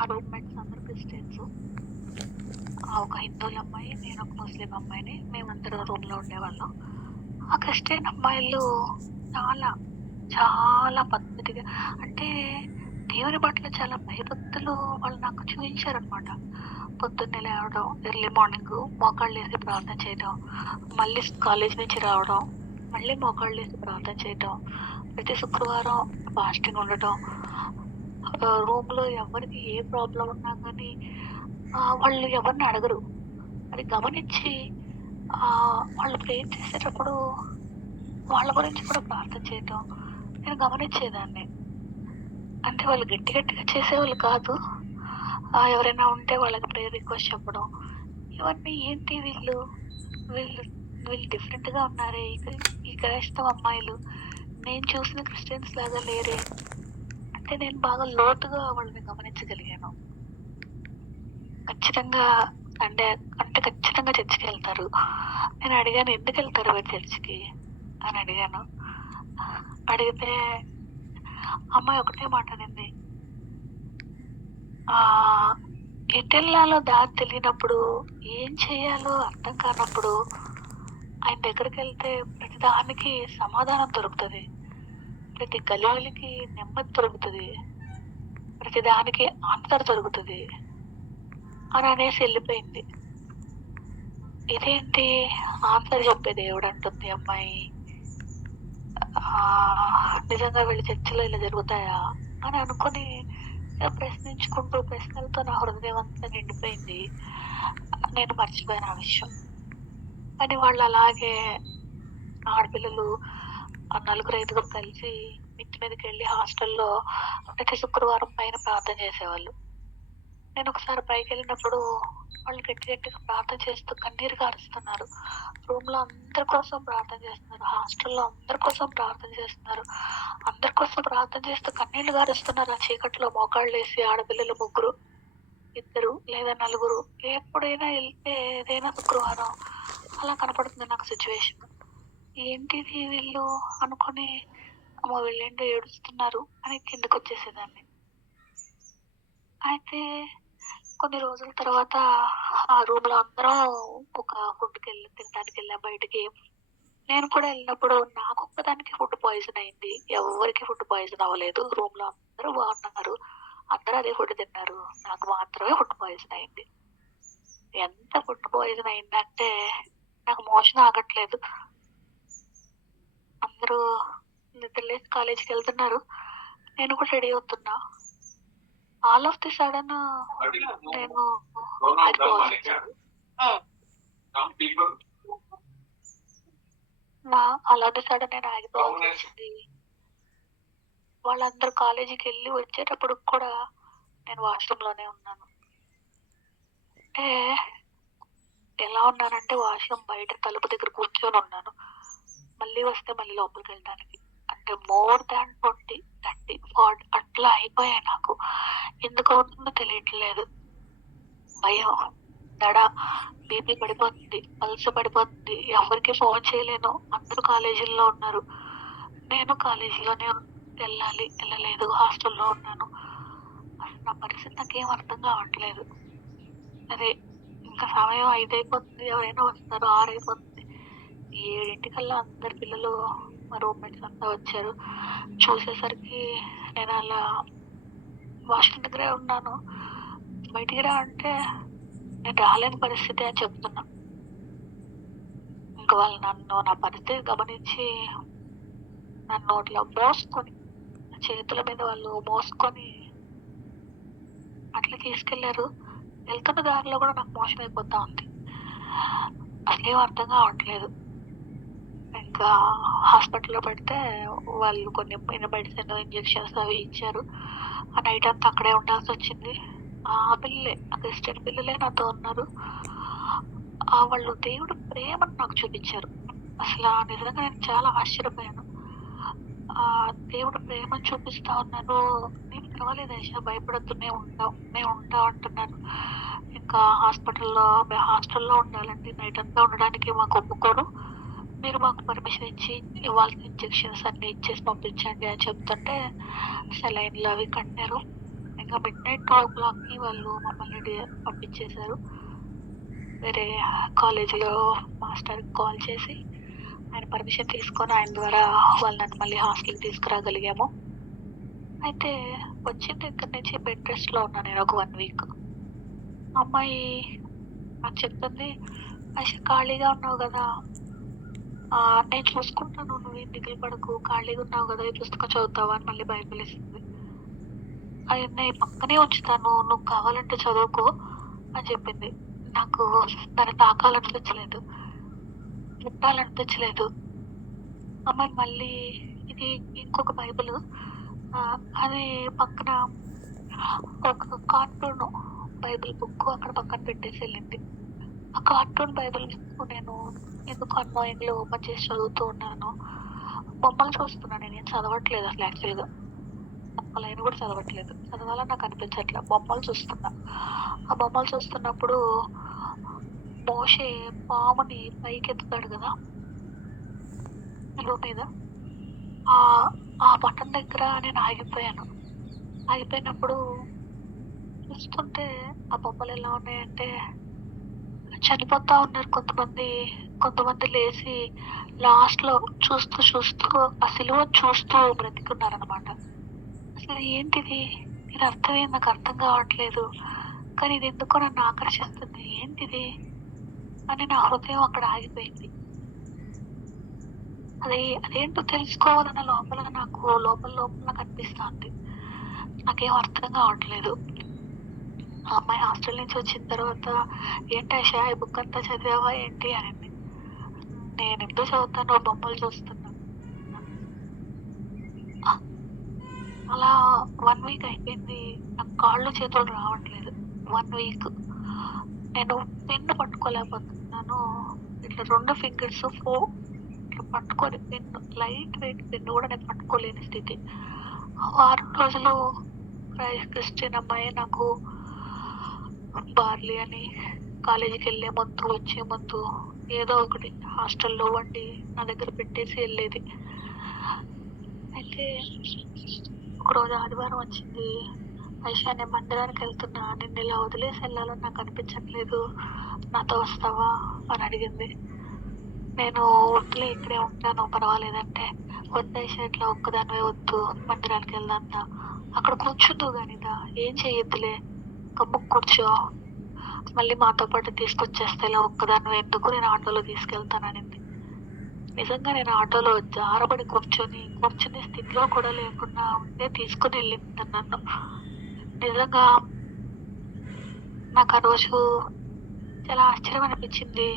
నా రూమ్మేట్స్ అందరూ క్రిస్టియన్స్. ఒక హిందువుల అమ్మాయి, నేను ఒక ముస్లిం అమ్మాయిని. మేమందరం రూమ్‌లో ఉండేవాళ్ళం. ఆ క్రిస్టియన్ అమ్మాయిలు చాలా, చాలా పద్ధతిగా అంటే దేవుని పట్ల చాలా భయభక్తులు వాళ్ళు నాకు చూయించారనమాట. పొద్దున్నే లేవడం, ఎర్లీ మార్నింగు మోకాళ్ళేసి ప్రార్థన చేయడం, మళ్ళీ కాలేజీ నుంచి రావడం, మళ్ళీ మోకాళ్ళేసి ప్రార్థన చేయడం, ప్రతి శుక్రవారం ఫాస్టింగ్ ఉండటం. రూమ్‌లో ఎవరికి ఏ ప్రాబ్లమ్ ఉన్నా గానీ వాళ్ళు ఎవరిని అడగరు. అది గమనిచ్చి వాళ్ళు ప్రేయర్ చేసేటప్పుడు వాళ్ళ గురించి కూడా ప్రార్థన చేయటం నేను గమనిచ్చేదాన్ని. అంటే వాళ్ళు గట్టి గట్టిగా చేసేవాళ్ళు కాదు. ఎవరైనా ఉంటే వాళ్ళకి ప్రేయర్ రిక్వెస్ట్ చెప్పడం. ఇవన్నీ ఏంటి వీళ్ళు, వీళ్ళు వీళ్ళు డిఫరెంట్‌గా ఉన్నారే ఈ క్రైస్తవ అమ్మాయిలు. నేను చూసిన క్రిస్టియన్స్ లాగా లేరే. అంటే నేను బాగా లోతుగా వాళ్ళని గమనించగలిగాను. ఖచ్చితంగా సండే అంటే ఖచ్చితంగా చర్చికెళ్తారు. నేను అడిగాను, "ఎందుకెళ్తారు మీరు చర్చికి?" అని అడిగాను. అడిగితే అమ్మాయి ఒకటే మాట అనింది. ఎటెళ్ళాలో దారి తెలియనప్పుడు, ఏం చేయాలో అర్థం కానప్పుడు ఆయన దగ్గరికెళ్తే ప్రతిదానికి సమాధానం దొరుకుతది. ప్రతి గలిబిలికి నెమ్మది దొరుకుతది. ప్రతిదానికి ఆన్సర్ దొరుకుతది అని అనేసి ఎళ్ళిపోయింది. ఇదేంటి ఆన్సర్ చెప్పే దేవుడంటుంది ఈ అమ్మాయి. నిజంగా వీళ్ళ చర్చిలో ఇలా జరుగుతాయా? అని అనుకుని ప్రశ్నించుకుంటూ ప్రశ్నలతో నా హృదయం అంతా నిండిపోయింది. నేను మర్చిపోయాను ఆ విషయం. కానీ వాళ్ళు అలాగే ఆడపిల్లలు నలుగురు, ఐదుగురు కలిసి మిద్ది మీదకెళ్ళి హాస్టల్‌లో ప్రతి శుక్రవారం పైన ప్రార్థన చేసేవాళ్ళు. నేనొకసారి పైకెళ్ళినప్పుడు వాళ్ళు గట్టి గట్టిగా ప్రార్థన చేస్తూ కన్నీరు కారుస్తున్నారు. రూమ్‌లో అందరి కోసం ప్రార్థన చేస్తున్నారు. హాస్టల్‌లో అందరి కోసం ప్రార్థన చేస్తున్నారు. అందరి కోసం ప్రార్థన చేస్తూ కన్నీళ్లు కారుస్తున్నారు. ఆ చీకట్లో మోకాళ్ళేసి ఆడపిల్లలు ముగ్గురు, ఇద్దరు లేదా నలుగురు. ఎప్పుడైనా ఎళ్తే ఏదైనా శుక్రవారం అలా కనపడుతుంది నాకు సిట్యుయేషన్. ఏంటిది వీళ్ళు అనుకుని, అమ్మో! వీళ్ళేంటో ఏడుస్తున్నారు అని కిందకొచ్చేసేదాన్ని. అయితే కొన్ని రోజుల తర్వాత ఆ రూమ్‌లో అందరం ఒక తినడానికెళ్ళాం బయటికి. నేను కూడా ఎళ్ళినప్పుడు నాకొక్కదానికి ఫుడ్ పాయిజన్ అయింది. ఎవ్వరికీ ఫుడ్ పాయిజన్ అవ్వలేదు. రూమ్‌లో అందరూ బాగున్నారు. అందరూ అదే ఫుడ్ తిన్నారు. నాకు మాత్రమే ఫుడ్ పాయిజన్ అయింది. ఎంత ఫుడ్ పాయిజన్ అయిందంటే నాకు మోషన్ ఆగట్లేదు. అందరూ నిద్రలేసి కాలేజీకెళ్తున్నారు. నేను కూడా రెడీ అవుతున్నా. ఆల్ ఆఫ్ ది సడన్ నేను ఆగిపోవాల్సొచ్చింది. ఆల్ ఆఫ్ ది సడన్ నేను ఆగిపోవాల్సొచ్చింది. వాళ్ళందరూ కాలేజీకెళ్ళి వచ్చేటప్పటికి కూడా నేను వాష్‌రూమ్‌లోనే ఉన్నాను. అంటే ఎలా ఉన్నానంటే వాష్‌రూమ్ బయట తలుపు దగ్గర కూర్చొనున్నాను. మళ్ళీ వస్తే మళ్ళీ లోపలికెళ్ళడానికి. అంటే మోర్ దాన్ 20, 30, 40 అట్లా అయిపోయాయి నాకు. ఎందుకవుతుందో తెలియట్లేదు. భయం, దడ, బీపీ పడిపోతుంది, పల్స్ పడిపోతుంది. ఎవరికీ ఫోన్ చేయలేను. అందరూ కాలేజీల్లో ఉన్నారు. నేను కాలేజీలోనే ఎళ్ళాలి, ఎళ్ళలేదు. హాస్టల్‌లో ఉన్నాను. అసలు నా పరిస్థితి నాకేం అర్థం కావట్లేదు. సరే ఇంకా సమయం 5 అయిపోతుంది. ఎవరైనా వస్తారు. 6 అయిపోతుంది. 7:00కల్లా అందరు పిల్లలు మా రూమ్‌మేట్స్ అంతా వచ్చారు. చూసేసరికి నేను అలా వాష్‌రూమ్ దగ్గరే ఉన్నాను. బయటికి రా అంటే నేను రాలేని పరిస్థితి అని చెప్తున్నా. ఇంక వాళ్ళు నా పరిస్థితి గమనించి నన్ను ఇట్లా మోసుకొని చేతుల మీద వాళ్ళు మోసుకొని అట్లా తీసుకెళ్లారు. వెళ్తున్న దారిలో కూడా నాకు మోషన్ అయిపోతా ఉంది. అసలేం అర్థం కావట్లేదు. ఇంకా హాస్పిటల్‌లో పెడితే వాళ్ళు కొన్ని మెడిసిన్, ఇంజెక్షన్స్ అవి ఇచ్చారు. ఆ నైట్ అంతా అక్కడే ఉండాల్సొచ్చింది. ఆ పిల్లలే, ఆ క్రిస్టియన్ పిల్లలే నాతో ఉన్నారు. వాళ్ళు దేవుడి ప్రేమను నాకు చూపించారు. నిజంగా నేను చాలా ఆశ్చర్యపోయాను. దేవుడు ప్రేమను చూపిస్తా ఉన్నారు. "నీకు పర్వాలేదు ఐషా భయపడొద్దు మేము ఉంటాం" అంటున్నారు. ఇంకా మేము హాస్టల్‌లో ఉండాలండి. నైట్ అంతా ఉండడానికి మాకు ఒప్పుకోరు. మీరు మాకు పర్మిషన్ ఇచ్చి ఇవ్వాల్సిన ఇంజెక్షన్స్ అన్నీ ఇచ్చేసి పంపించండి అని చెప్తుంటే సెలైన్‌లు అవి కట్టారు. ఇంకా మిడ్‌నైట్ 2:00కి వాళ్ళు మమ్మల్ని పంపించేశారు. వేరే కాలేజీలో మాస్టర్‌కి కాల్ చేసి ఆయన పర్మిషన్ తీసుకొని ఆయన ద్వారా వాళ్ళని మళ్ళీ హాస్టల్‌కి తీసుకురాగలిగాము. అయితే వచ్చిన దగ్గర నుంచి బెడ్ రెస్ట్‌లో ఉన్నా నేను ఒక 1 వీక్. అమ్మాయి నాకు చెప్తుంది, "ఐషు ఖాళీగా ఉన్నావు గదా! నేను చూసుకుంటాను. నువ్వేం దిగులు పడకు. ఖాళీగా ఉన్నావు గదా! ఈ పుస్తకం చదువుతావా?" అని మళ్ళీ బైబిల్ ఇస్తుంది. అయన్నీ పక్కనే ఉంచుతాను. నువ్వు కావాలంటే చదువుకో అని చెప్పింది. నాకు దాన్ని తాకాలనిపించలేదు. ముట్టాలనిపించలేదు. అమ్మాయి మళ్ళీ ఇది ఇంకొక బైబిలు అది పక్కన ఒక కార్టూన్ బైబిల్ బుక్ అక్కడ పక్కన పెట్టేసి వెళ్ళింది. ఆ కార్టూన్ బైబిల్ బుక్ నేను ఎందుకు అన్వయింగ్‌లో ఓపెన్ చేసి చదువుతూ ఉన్నాను. బొమ్మలు చూస్తున్నాను. నేనేం చదవట్లేదు అసలు యాక్చువల్‌గా. ఒక్క లైన్ కూడా చదవట్లేదు. చదవాలని నాకు అనిపించట్ల. బొమ్మలు చూస్తున్నా. ఆ బొమ్మలు చూస్తున్నప్పుడు మోషే పాముని పైకెత్తుతాడు గదా! నిలువ మీద. ఆ బటన్ దగ్గర నేను ఆగిపోయాను. ఆగిపోయినప్పుడు చూస్తుంటే ఆ బొమ్మలు ఎలా ఉన్నాయంటే చనిపోతా ఉన్నారు కొంతమంది. కొంతమంది లేసి లాస్ట్‌లో చూస్తూ ఆ సిలువను చూస్తూ బ్రతికున్నారనమాట. అసలు ఏంటిది? దీని అర్థం ఏంటి నాకు అర్థం కావట్లేదు. కానీ ఇది ఎందుకో నన్ను ఆకర్షిస్తుంది. ఏంటిది? అని నా హృదయం అక్కడ ఆగిపోయింది. అదేంటో తెలుసుకోవాలన్న నాకు లోపల నాకు అనిపిస్తాంది. నాకేం అర్థం కావట్లేదు. ఆ అమ్మాయి హాస్టల్ నుంచి వచ్చిన తర్వాత "ఏంటి ఆయిషా ఈ బుక్ అంతా చదివావా ఏంటి?" అనింది. నేనెందుకు చదువుతాను బొమ్మలు చూస్తున్నా. అలా 1 వీక్ అయిపోయింది. నాకు కాళ్ళు చేతులు రావట్లేదు. 1 వీక్. నేను పెన్ను పట్టుకోలేకపోతున్నాను. ఇట్లా 2 ఫింగర్స్ ఇట్లా పట్టుకొని పెన్ను లైట్ వెయిట్ పెన్ను కూడా నేను పట్టుకోలేని స్థితి. ఆ వారం రోజులు క్రిస్టియన్ అమ్మాయి నాకు బార్లీ అని కాలేజీకెళ్ళే ముందు, వచ్చే ముందు ఏదో ఒకటి హాస్టల్‌లో వండి నా దగ్గర పెట్టేసి ఎళ్ళేది. అయితే ఒకరోజు ఆదివారం వచ్చింది. "ఐషా నేను మందిరానికెళ్తున్నా. నిన్నిలా వదిలేసి ఎళ్ళాలని నాకు అనిపించట్లేదు. నాతో వస్తావా?" అని అడిగింది. నేను "వద్దులే ఇక్కడే ఉంటాను పర్వాలేదంటే", "వద్దు ఐషా ఇట్లా ఒక్కదానివే వద్దు మందిరానికెళ్దాం దా. అక్కడ కూర్చుందువు గాని దా. ఏం చెయ్యొద్దులే. గమ్మున కూర్చో. మళ్ళీ మాతో పాటు తీసుకొచ్చేస్తా ఇలా ఒక్కదానివే ఎందుకు నేను ఆటోలో తీసుకెళ్తాననింది. నిజంగా నేను ఆటోలో జారబడి కూర్చునే స్థితిలో కూడా లేకుండా ఉంటే తీసుకొని వెళ్ళింది తను నన్ను. నిజంగా నాకు ఆ రోజు చాలా ఆశ్చర్యం అనిపించింది.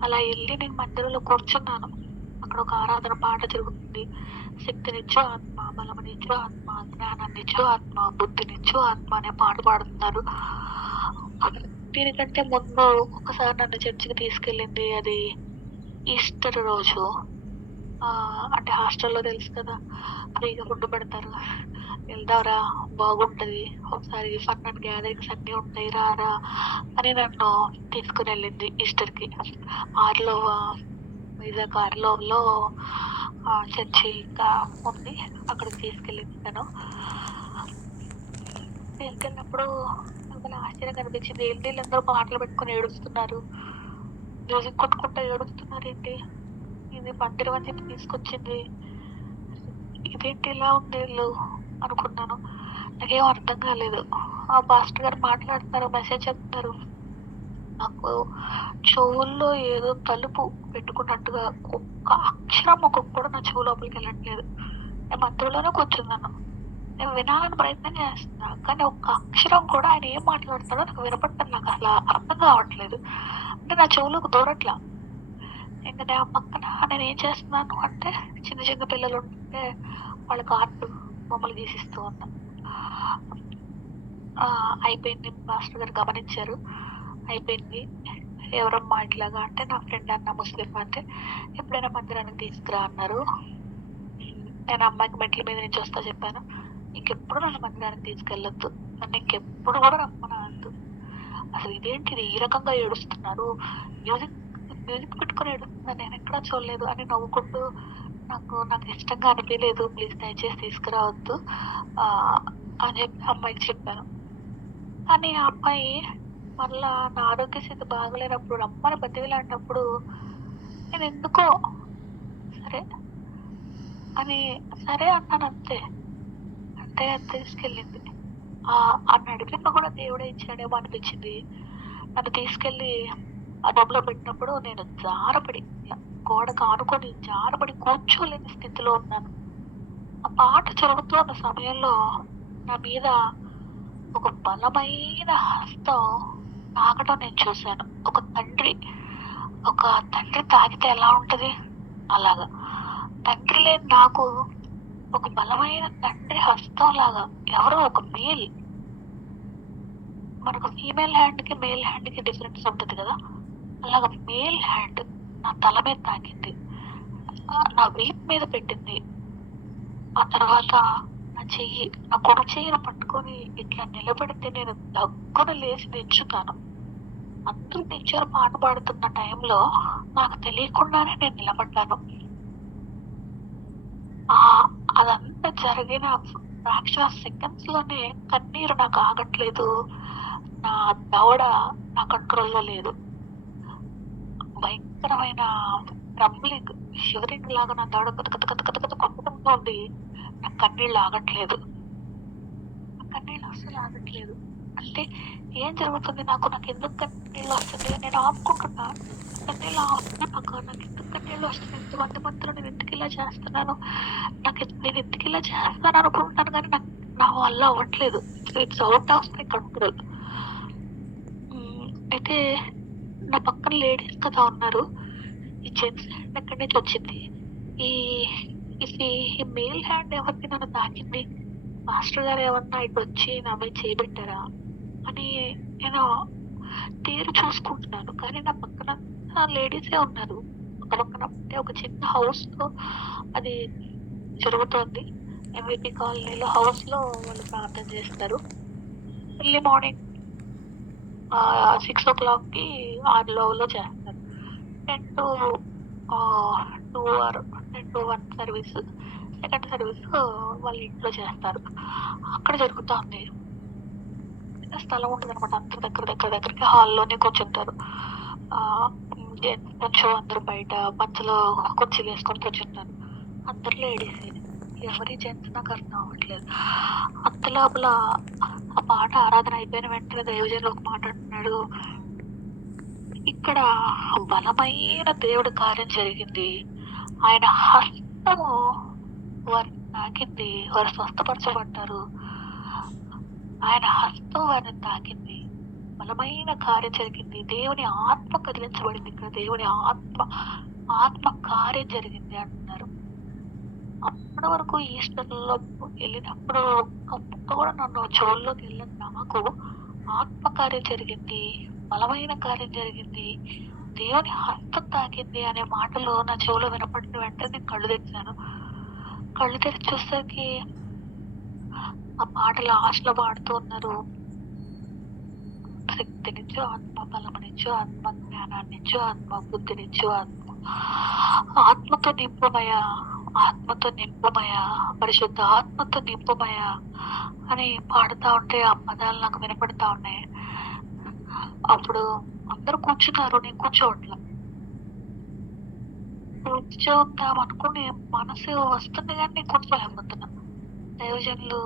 అలా ఎళ్లి నేను మందిరంలో కూర్చున్నాను. అక్కడ ఒక ఆరాధన పాట జరుగుతుంది. "శక్తినిచ్చు ఆత్మ, బలమునిచ్చు ఆత్మ, జ్ఞానాన్నిచ్చు ఆత్మ, బుద్ధినిచ్చు ఆత్మ" అనే పాట పాడుతున్నారు. దీనికంటే ముందు ఒకసారి నన్ను చర్చికి తీసుకెళ్ళింది. అది ఈస్టర్ రోజు. అంటే హాస్టల్‌లో తెలుసు కదా! ఫ్రీగా ఫుడ్ పెడతారు. "వెళ్దాంరా బాగుంటది. ఒకసారి ఫన్ అండ్ గ్యాదరింగ్స్ అన్నీ ఉంటాయి రారా" అని నన్ను తీసుకొనెళ్ళింది ఈస్టర్‌కి. ఆర్‌లోవ వైజాగ్ ఆర్‌లోవలో చర్చి ఇంకా ఉంది. అక్కడికి తీసుకెళ్ళింది తను. తీసుకెళ్ళినప్పుడు నాకు భలే ఆశ్చర్యంగా అనిపించింది. ఏంటి వీళ్ళందరూ పాటలు పెట్టుకొని ఏడుస్తున్నారు. మ్యూజిక్ కొట్టుకుంటా ఏడుస్తున్నారేంటి? ఇది మందిరం అని చెప్పి తీసుకొచ్చింది. ఇదేంటి ఇలా ఉంది ఈళ్ళు అనుకున్నాను. నాకేం అర్థం కాలేదు. ఆ పాస్టర్ గారు మాట్లాడుతున్నారు, మెసేజ్ చెప్తున్నారు. నాకు చెవుల్లో ఏదో తలుపు పెట్టుకున్నట్టుగా ఒక్క అక్షరం ముక్కకు కూడా నా చెవు లోపలికెళ్ళట్లేదు. నేను మందిరంలోనే కూర్చున్నాను. నేను వినాలని ప్రయత్నం చేస్తున్నా. కానీ ఒక్క అక్షరం కూడా ఆయన ఏం మాట్లాడుతున్నాడో నాకు వినపడట్లేదు. నాకసల అర్థం కావట్లేదు. అంటే నా చెవులోకి దూరట్లా. ఇంక నా పక్కన నేనేం చేస్తున్నాను అంటే చిన్న పిల్లలుంటే వాళ్ళకి ఆర్ట్ బొమ్మలు గీసిస్తూ ఉన్నా. అయిపోయింది. పాస్టర్ గారు గమనించారు. అయిపోయింది. ఎవరమ్మా ఇట్లాగా అంటే నా ఫ్రెండ్ అన్న ముస్లిం అంటే, "ఎప్పుడైనా మందిరానికి తీసుకురా" అన్నారు. నేను అమ్మాయికి మెట్ల మీద నుంచి వస్తా చెప్పాను. ఇంకెప్పుడు నన్ను మందిరానికి తీసుకెళ్ళొద్దు. నన్ను ఇంకెప్పుడు కూడా రమ్మనొద్దు. అసలు ఇదేంటిది ఈ రకంగా ఏడుస్తున్నారు. మ్యూజిక్ మ్యూజిక్ పెట్టుకొని ఏడుస్తున్నారు. నేనెక్కడా చూడలేదు అని నవ్వుకుంటూ నాకు ఇష్టంగా అనిపియలేదు. ప్లీజ్ దయచేసి తీసుకురావద్దు. అని చెప్పి అమ్మాయికి చెప్పాను. కానీ ఆ అమ్మాయి మళ్ళా నా ఆరోగ్య స్థితి బాగలేనప్పుడు రమ్మని బతిమిలాడినప్పుడు నేనెందుకో సరే అని సరే అన్నానంతే. అంటే అది తీసుకెళ్ళింది. ఆ నడిపింపు కూడా దేవుడే ఇచ్చాడేమో అనిపించింది. నన్ను తీసుకెళ్ళి ఆ రూమ్‌లో పెట్టినప్పుడు నేను జారపడి గోడకు ఆనుకొని జారపడి కూర్చోలేని స్థితిలో ఉన్నాను. ఆ పాట జరుగుతూ ఉన్న సమయంలో నా మీద ఒక బలమైన హస్తం తాకటం నేను చూశాను. ఒక తండ్రి తాకితే ఎలా ఉంటది? అలాగా. తండ్రి లేని నాకు ఒక బలమైన తండ్రి హస్తంలాగా ఎవరో ఒక మేల్ మనకు ఫీమేల్ హ్యాండ్‌కి, మేల్ హ్యాండ్‌కి డిఫరెన్స్ ఉంటది గదా! అలాగా మేల్ హ్యాండ్ నా తల మీద తాకింది. నా వీపు మీద పెట్టింది. ఆ తర్వాత నా కుడి చెయ్యిని పట్టుకొని ఇట్లా నిలబెడితే నేను దగ్గున లేచి నిల్చున్నాను. అందరూ నిల్చొని పాట పాడుతున్న టైంలో నాకు తెలియకుండానే నేను నిలబడ్డాను. అదంతా జరిగిన ఫ్రాక్షన్ ఆఫ్ సెకండ్స్‌లోనే కన్నీరు నాకు ఆగట్లేదు. నా దవడ నా కంట్రోల్‌లో లేదు. భయంకరమైన ట్రంబ్లింగ్, షివరింగ్ లాగా నా దవడ కత కొట్టుకుంటోంది. నా కన్నీళ్ళు ఆగట్లేదు. నా కన్నీళ్ళు అస్సలు ఆగట్లేదు. అంటే ఏం జరుగుతుంది నాకెందుకు కన్నీళ్ళు వస్తుంది? నేను ఆపుకుంటున్నా. కన్నీళ్ళు ఆపుతున్నాక నాకెందుకు కన్నీళ్ళు వస్తున్నాయి? ఇంతమంది మధ్యలో నేను ఎందుకిలా చేస్తున్నాను? నేను ఎందుకిలా చేస్తాను అనుకుంటున్నాను కానీ నా వల్ల అవ్వట్లేదు. It's out of my control. అయితే నా పక్కన లేడీస్ కదా ఉన్నారు. ఈ జెంట్స్ హ్యాండ్ ఎక్కడి నుంచి వచ్చింది? ఈ ఈ మేల్ హ్యాండ్ ఎవరిది నన్ను తాకింది? మాస్టర్ గారు ఏమన్నా ఇటొచ్చి నా మీద చేయబెట్టారా అని నేను తేరు చూసుకుంటున్నాను. కానీ నా పక్కన లేడీసే ఉన్నారు. ఒక పక్కన అంటే ఒక చిన్న హౌస్‌లో అది జరుగుతోంది. ఎంవిపి కాలనీలో హౌస్‌లో వాళ్ళు ప్రార్థన చేస్తారు. ఎర్లీ మార్నింగ్ 6:00కి 6:00లో చేస్తారు. 10 to 2 or 10 to 1 service. Second service వాళ్ళ ఇంట్లో చేస్తారు. అక్కడ జరుగుతోంది. స్థలం ఉంటదనమాట. అందరూ దగ్గరికి హాల్‌లోనే కూర్చుంటారు. జెంట్స్ కొంచెం అందరూ బయట మంచులో కుర్చీలేసుకొని కూర్చుంటారు. అందరూ లేడీసే. ఎవరి జెంట్స్ నాకు అర్థం అవ్వట్లేదు. అంత లోపల ఆ పాట ఆరాధన అయిపోయిన వెంటనే దైవజనులు ఒక మాట అంటున్నాడు. ఇక్కడ బలమైన దేవుడి కార్యం జరిగింది. ఆయన హస్తము వారిని తాకింది. వారు స్వస్థపరచబడ్డారు. ఆయన హస్తం వారిని తాకింది. బలమైన కార్యం జరిగింది. దేవుని ఆత్మ కదిలించబడింది. ఇక్కడ దేవుని ఆత్మ కార్యం జరిగింది అంటున్నారు. అప్పటి వరకు ఈస్టర్‌లో వెళ్ళినప్పుడు ఒక్క ముక్క కూడా నన్ను చెవుల్లోకి వెళ్ళని నాకు ఆత్మకార్యం జరిగింది. బలమైన కార్యం జరిగింది. దేవుని హస్తం తాకింది అనే మాటలు నా చెవిలో వినపడిన వెంటనే నేను కళ్ళు తెరిచాను. కళ్ళు తెరిచి చూసేసరికి ఆ పాట లాస్ట్‌లో పాడుతూ ఉన్నారు. శక్తినిచ్చు, ఆత్మ బలమునిచ్చు, ఆత్మ జ్ఞానాన్నిచ్చు, ఆత్మ బుద్ధినిచ్చు, ఆత్మతో నింపుమయా, పరిశుద్ధ ఆత్మతో నింపుమయా అని పాడుతా ఉంటే ఆ పదాలు నాకు వినపడతా ఉన్నాయి. అప్పుడు అందరూ కూర్చున్నారు. నేను కూర్చోవట్లా. కూర్చోద్దాం అనుకుని మనసు వస్తుంది కానీ నేను కూర్చోలేకపోతున్నా. దైవజనులు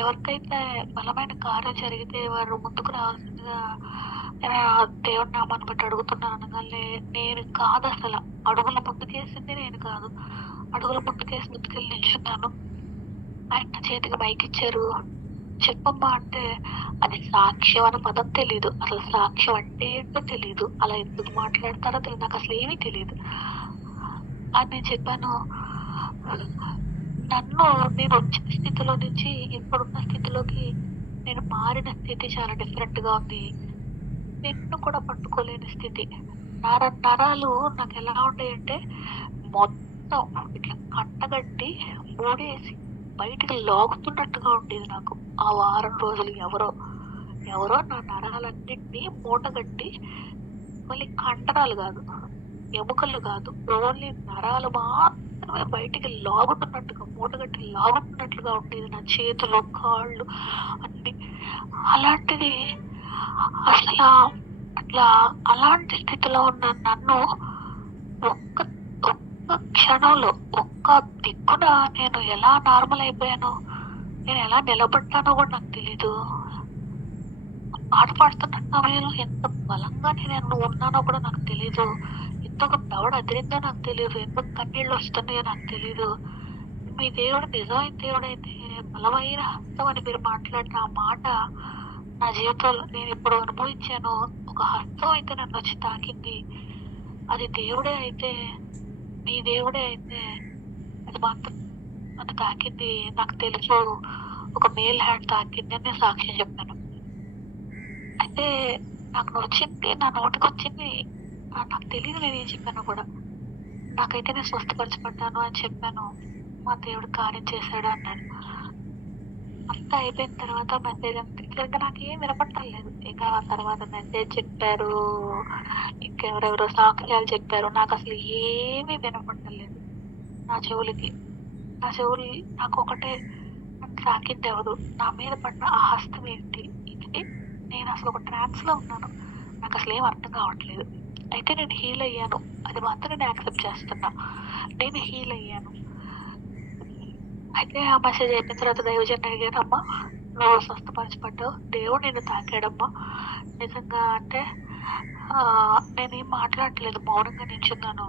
ఎవరికైతే బలమైన కార్యం జరిగితే వారు ముందుకు రావాల్సిందిగా దేవుడి నామాన్ని బట్టి అడుగుతున్నాను అనగానే నేను కాదు అసలు. అడుగుల ముందుకేసింది నేను కాదు. అడుగుల ముందుకేసి ముందుకెళ్ళి నిల్చున్నాను. ఆయన చేతికి మైక్ ఇచ్చారు. చెప్పమ్మా అంటే అది సాక్ష్యం అనే పదం తెలీదు. అసలు సాక్ష్యం అంటే ఏంటో తెలీదు. అలా ఎందుకు మాట్లాడతారో తెలియదు. నాకు అసలు ఏమీ తెలీదు. అని నేను చెప్పాను. నేను వచ్చిన స్థితిలో నుంచి ఇప్పుడున్న స్థితిలోకి నేను మారిన స్థితి చాలా డిఫరెంట్‌గా ఉంది. నిన్ను కూడా పట్టుకోలేని స్థితి. నరాలు నాకెలా ఉండేయంటే మొత్తం ఇట్లా కట్టగట్టి మూడేసి బయటికి లాగుతున్నట్టుగా ఉండేది నాకు. ఆ వారం రోజులు ఎవరో నా నరాలన్నిటిని మూటగట్టి మళ్ళీ కండరాలు కాదు, ఎముకలు కాదు, ఓన్లీ నరాలు మాత్రం బయటికి లాగుతున్నట్టుగా, మూటగట్టి లాగుతున్నట్లుగా ఉండేది నా చేతులు, కాళ్ళు అన్నీ. అలాంటిది అసలా అట్లా అలాంటి స్థితిలో ఉన్న నన్ను ఒక్క ఒక్క క్షణంలో, ఒక్క దిక్కున నేను ఎలా నార్మల్ అయిపోయానో, నేను ఎలా నిలబడ్డానో కూడా నాకు తెలీదు. పాట పాడుతున్న సమయంలో ఎంత బలంగా నేను ఉన్నానో కూడా నాకు తెలీదు. ఎంతగా దవడ అదిరిందో నాకు తెలీదు. ఎందుకు కన్నీళ్ళొస్తున్నాయో నాకు తెలీదు. మీ దేవుడు నిజమైన దేవుడైతే బలమైన హస్తం అని మీరు మాట్లాడిన ఆ మాట నా జీవితంలో నేనిప్పుడు అనుభవించాను. ఒక హస్తం అయితే నన్నొచ్చి తాకింది. అది దేవుడే అయితే, మీ దేవుడే అయితే అది మాత్రం నన్ను తాకింది. నాకు తెలుసు ఒక మేల్ హ్యాండ్ తాకింది అని నేను సాక్ష్యం చెప్పాను. అయితే నాకు వచ్చింది, నా నోటికొచ్చింది. నాకు తెలీదు నేనేం చెప్పానో కూడా. నాకైతే నేను స్వస్థపరచబడ్డాను అని చెప్పాను. మా దేవుడు కార్యం చేశాడు అన్నాడు. అంతా అయిపోయిన తర్వాత మెసేజ్ ఇంకా నాకేం వినపడతలేదు. ఇంకా తర్వాత మెసేజ్ చెప్పారు, ఇంకెవరెవరో సాక్ష్యాలు చెప్పారు. నాకసలు ఏమీ వినపడలేదు నా చెవులకి. నా చెవులు నాకొకటే, నన్ను తాకిందెవరు? నా మీద పడిన ఆ హస్తం ఏంటి? ఇది నేను అసలు ఒక ట్రాన్స్‌లో ఉన్నాను. నాకసలేం అర్థం కావట్లేదు. అయితే నేను హీల్ అయ్యాను. అది మాత్రం నేను యాక్సెప్ట్ చేస్తున్నా. నేను హీల్ అయ్యాను. అయితే ఆ మెసేజ్ అయిపోయిన తర్వాత దైవజన్ని అడిగాను, "అమ్మా నువ్వు స్వస్థపరచబడ్డావు. దేవుడు నిన్ను తాకాడమ్మా. నిజంగా" అంటే నేనేం మాట్లాడట్లేదు. మౌనంగా నిల్చున్నాను.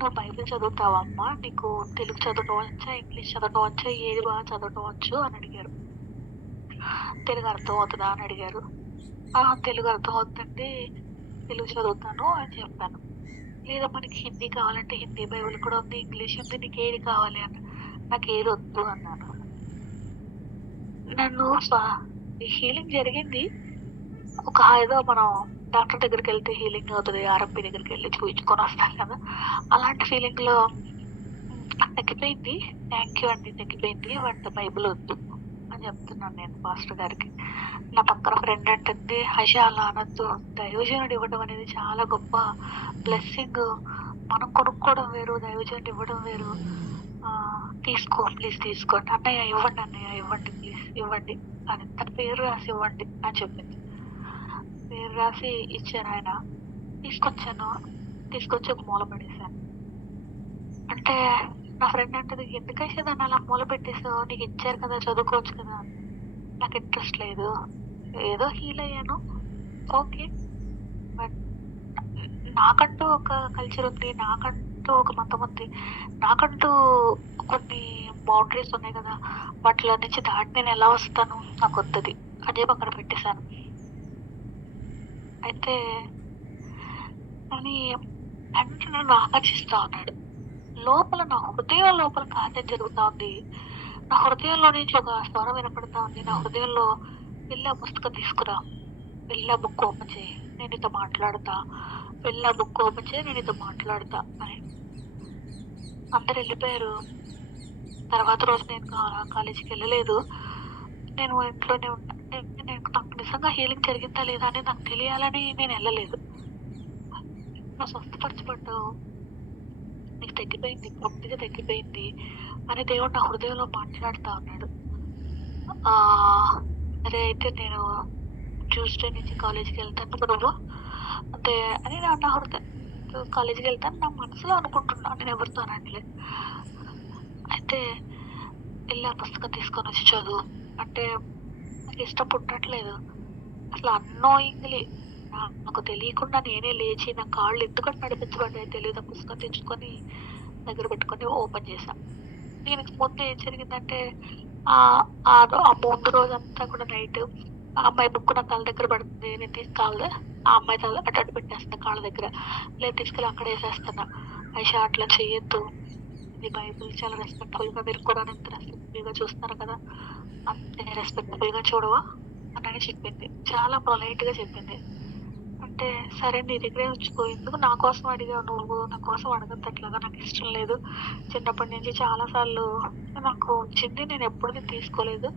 "నువ్వు బైబిల్ చదువుతావా అమ్మా? నీకు తెలుగు చదవటం వచ్చా? ఇంగ్లీష్ చదవటం వచ్చా? ఏది బాగా చదవటం వచ్చు?" అని అడిగారు. "తెలుగు అర్థమవుతదా?" అని అడిగారు. తెలుగు అర్థమవుతుందండి. తెలుగు చదువుతాను అని చెప్పాను. "లేదమ్మా నీకు హిందీ కావాలంటే హిందీ బైబిల్ కూడా ఉంది. ఇంగ్లీష్ ఉంది. నీకేది కావాలి" అన్నారు. "నాకేది వద్దు" అన్నాను. నన్ను హీలింగ్ జరిగింది. ఏదో మనం డాక్టర్ దగ్గరికెళ్తే హీలింగ్ అవుతది. ఆర్ఎంపీ దగ్గరికెళ్లి చూయించుకొని వస్తాం కదా! అలాంటి ఫీలింగ్‌లో నాకు తగ్గిపోయింది. థాంక్ యూ అండి తగ్గిపోయింది. బట్ బైబిల్ వద్దు అని చెప్తున్నాను నేను పాస్టర్ గారికి. నా పక్కన ఫ్రెండ్ అంటుంది, "హష అలా అనొద్దు. దైవజనుడు ఇవ్వడం అనేది చాలా గొప్ప బ్లెస్సింగ్. మనం కొనుక్కోవడం వేరు, దైవజనుడు ఇవ్వడం వేరు. తీసుకో ప్లీజ్ తీసుకో" అంటే, "అన్నయ్య ఇవ్వండి అన్నయ్య ఇవ్వండి ప్లీజ్ ఇవ్వండి" అని. తన పేరు రాసి ఇవ్వండి అని చెప్పింది. పేరు రాసి ఇచ్చారాయన. తీసుకొచ్చాను. తీసుకొచ్చి ఒక మూల పడేశాను. అంటే నా ఫ్రెండ్ అంటది, "ఎందుకైతే దాన్ని అలా మూల పెట్టేసావు? నీకు ఇచ్చారు కదా చదువుకోవచ్చు కదా" అని. నాకు ఇంట్రెస్ట్ లేదు. ఏదో హీల్ అయ్యాను. ఓకే. బట్ నాకంటూ ఒక కల్చర్ ఉంది. నాకంటూ ఒక మతం ఉంది. నాకంటూ కొన్ని బౌండరీస్ ఉన్నాయి కదా! వాటిలో నుంచి దాటి నేను ఎలా వస్తాను? నాకొద్దది. అదే పక్కన పెట్టేశాను. అయితే కానీ వెంటనే నన్ను ఆకర్షిస్తా ఉన్నాడు. లోపల నా హృదయం లోపల కార్యం జరుగుతా ఉంది. నా హృదయంలో నుంచి ఒక స్వరం వినపడతా ఉంది. నా హృదయంలో, "వెళ్లి ఆ పుస్తకం తీసుకురా. వెళ్లి ఆ బుక్ ఓపెన్ చెయ్యి. నేను నీతో మాట్లాడతా. వెళ్లి ఆ బుక్ ఓపెన్ చెయ్యి. నేను నీతో మాట్లాడతా" అని. అందరూ ఎళ్ళిపోయారు. తర్వాత రోజు నేను కాలేజీకెళ్ళలేదు. నేను ఇంట్లోనే ఉన్నా. నాకు నిజంగా హీలింగ్ జరిగిందా లేదా అని నాకు తెలియాలని నేను ఎళ్ళలేదు. "నువ్వు స్వస్థపరచబడ్డావు. నీకు తగ్గిపోయింది. పూర్తిగా తగ్గిపోయింది" అని దేవుడు నా హృదయంలో మాట్లాడుతా ఉన్నాడు. సరే అయితే నేను ట్యూస్‌డే నుంచి కాలేజీకెళ్తాను నువ్వు అంటే అని నా హృదయం కాలేజీకెళ్తాను నా మనసులో అనుకుంటున్నా. నేను ఎవరితో అనట్లేదు. అయితే "ఎళ్లి ఆ పుస్తకం తీసుకొనొచ్చి చదువు" అంటే నాకు ఇష్టం పుట్టట్లేదు. అసలు అన్నోయింగ్‌లీ నాకు తెలియకుండా నేనే లేచి నా కాళ్ళు ఎందుకని నడిపించబడ్డాయో తెలీదు. ఆ పుస్తకం తెచ్చుకొని దగ్గర పెట్టుకొని ఓపెన్ చేశా. దీనికి ముందు ఏం జరిగిందంటే ఆ ముందు రోజంతా కూడా నైట్ ఆ అమ్మాయి బుక్ నా తల దగ్గర పడుతుంది. నేను ఆ అమ్మాయి తల అటు పెట్టేస్తున్నా కాళ్ళ దగ్గర. లేదు తీసుకెళ్ళి అక్కడ ఏసేస్తున్నా. "ఐషా అట్లా చెయ్యొద్దు. ఇది బైబిల్ చాలా రెస్పెక్ట్‌ఫుల్‌గా మీరు ఖురాన్ ఎంత రెస్పెక్ట్‌ఫుల్‌గా చూస్తున్నారు కదా! అంతే రెస్పెక్ట్‌ఫుల్‌గా చూడవా" అని చెప్పింది. చాలా పొలైట్‌గా చెప్పింది. అంటే సరే నీ దగ్గరే ఉంచుకో. ఎందుకు నా కోసం అడిగావు నువ్వు? నా కోసం అడగొద్దు అట్లాగా. నాకిష్టం లేదు. చిన్నప్పటి నుంచి చాలా సార్లు నాకు వచ్చింది. నేనెప్పుడు తీసుకోలేదు.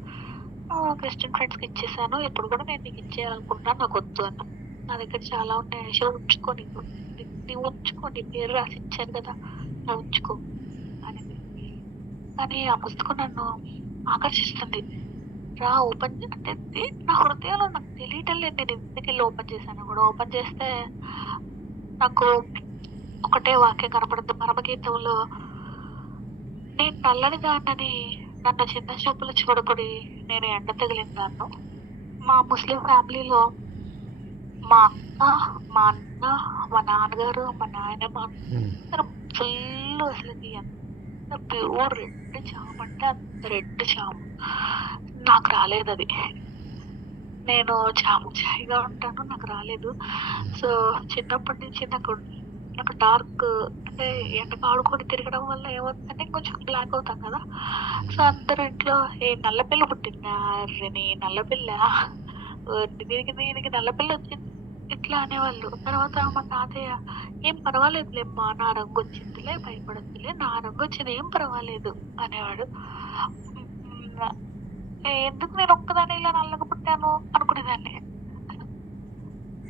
క్రిస్టియన్ ఫ్రెండ్స్‌కి ఇచ్చేసాను. ఇప్పుడు కూడా నేను నీకు ఇచ్చేయాలనుకుంటున్నాను. నాకొద్దు అన్నా. "నా దగ్గర చాలా ఉన్నాయి ఐషా ఉంచుకో నీవు. నీవు ఉంచుకో. నీ పేరు రాసి ఇచ్చాను కదా! నువ్వు ఉంచుకో" కానీ ఆ పుస్తకం నన్ను ఆకర్షిస్తుంది. ఓపెన్ అంటే నా హృదయంలో నాకు తెలియటం లేదు నేను ఎందుకెళ్ళి ఓపెన్ చేశానో కూడా. ఓపెన్ చేస్తే నాకు ఒకటే వాక్యం కనపడుతుంది పరమగీతంలో, నేను నల్లని దాన్నని నన్ను చిన్న చూపులు చూడకుడి, నేను ఎండ తగిలిన దాన్ను. మా ముస్లిం ఫ్యామిలీలో మా అక్క, మా అన్న, మా నాన్నగారు, మా నాయనమ్మ అందరం ఫుల్ అసలకి ఎంత ప్యూర్ రెడ్ చామ్ అంటే అంత రెడ్ చామ్. నాకు రాలేదది. నేను చామచాయిగా ఉంటాను. నాకు రాలేదు. సో, చిన్నప్పటి నుంచి నాకు డార్క్ అంటే ఎండకు ఆడుకొని తిరగడం వల్ల ఏమవుతుందంటే కొంచెం బ్లాక్ అవుతాం కదా! సో, అందరూ ఇంట్లో ఏ నల్ల పిల్ల పుట్టిందా? అర్రె నల్ల పిల్ల దీనికి నల్ల పిల్లొచ్చింది. ఇట్లా అనేవాళ్ళు. తర్వాత మా తాతయ్య "ఏం పర్వాలేదులేమ్మా, నా రంగొచ్చిందిలే భయపడొద్దులే, నా రంగొచ్చింది ఏం పర్వాలేదు" అనేవాడు. హ్మ్. ఎందుకు నేను ఒక్కదాన్నే ఇలా నల్లగా పుట్టాను అనుకునేదాన్ని.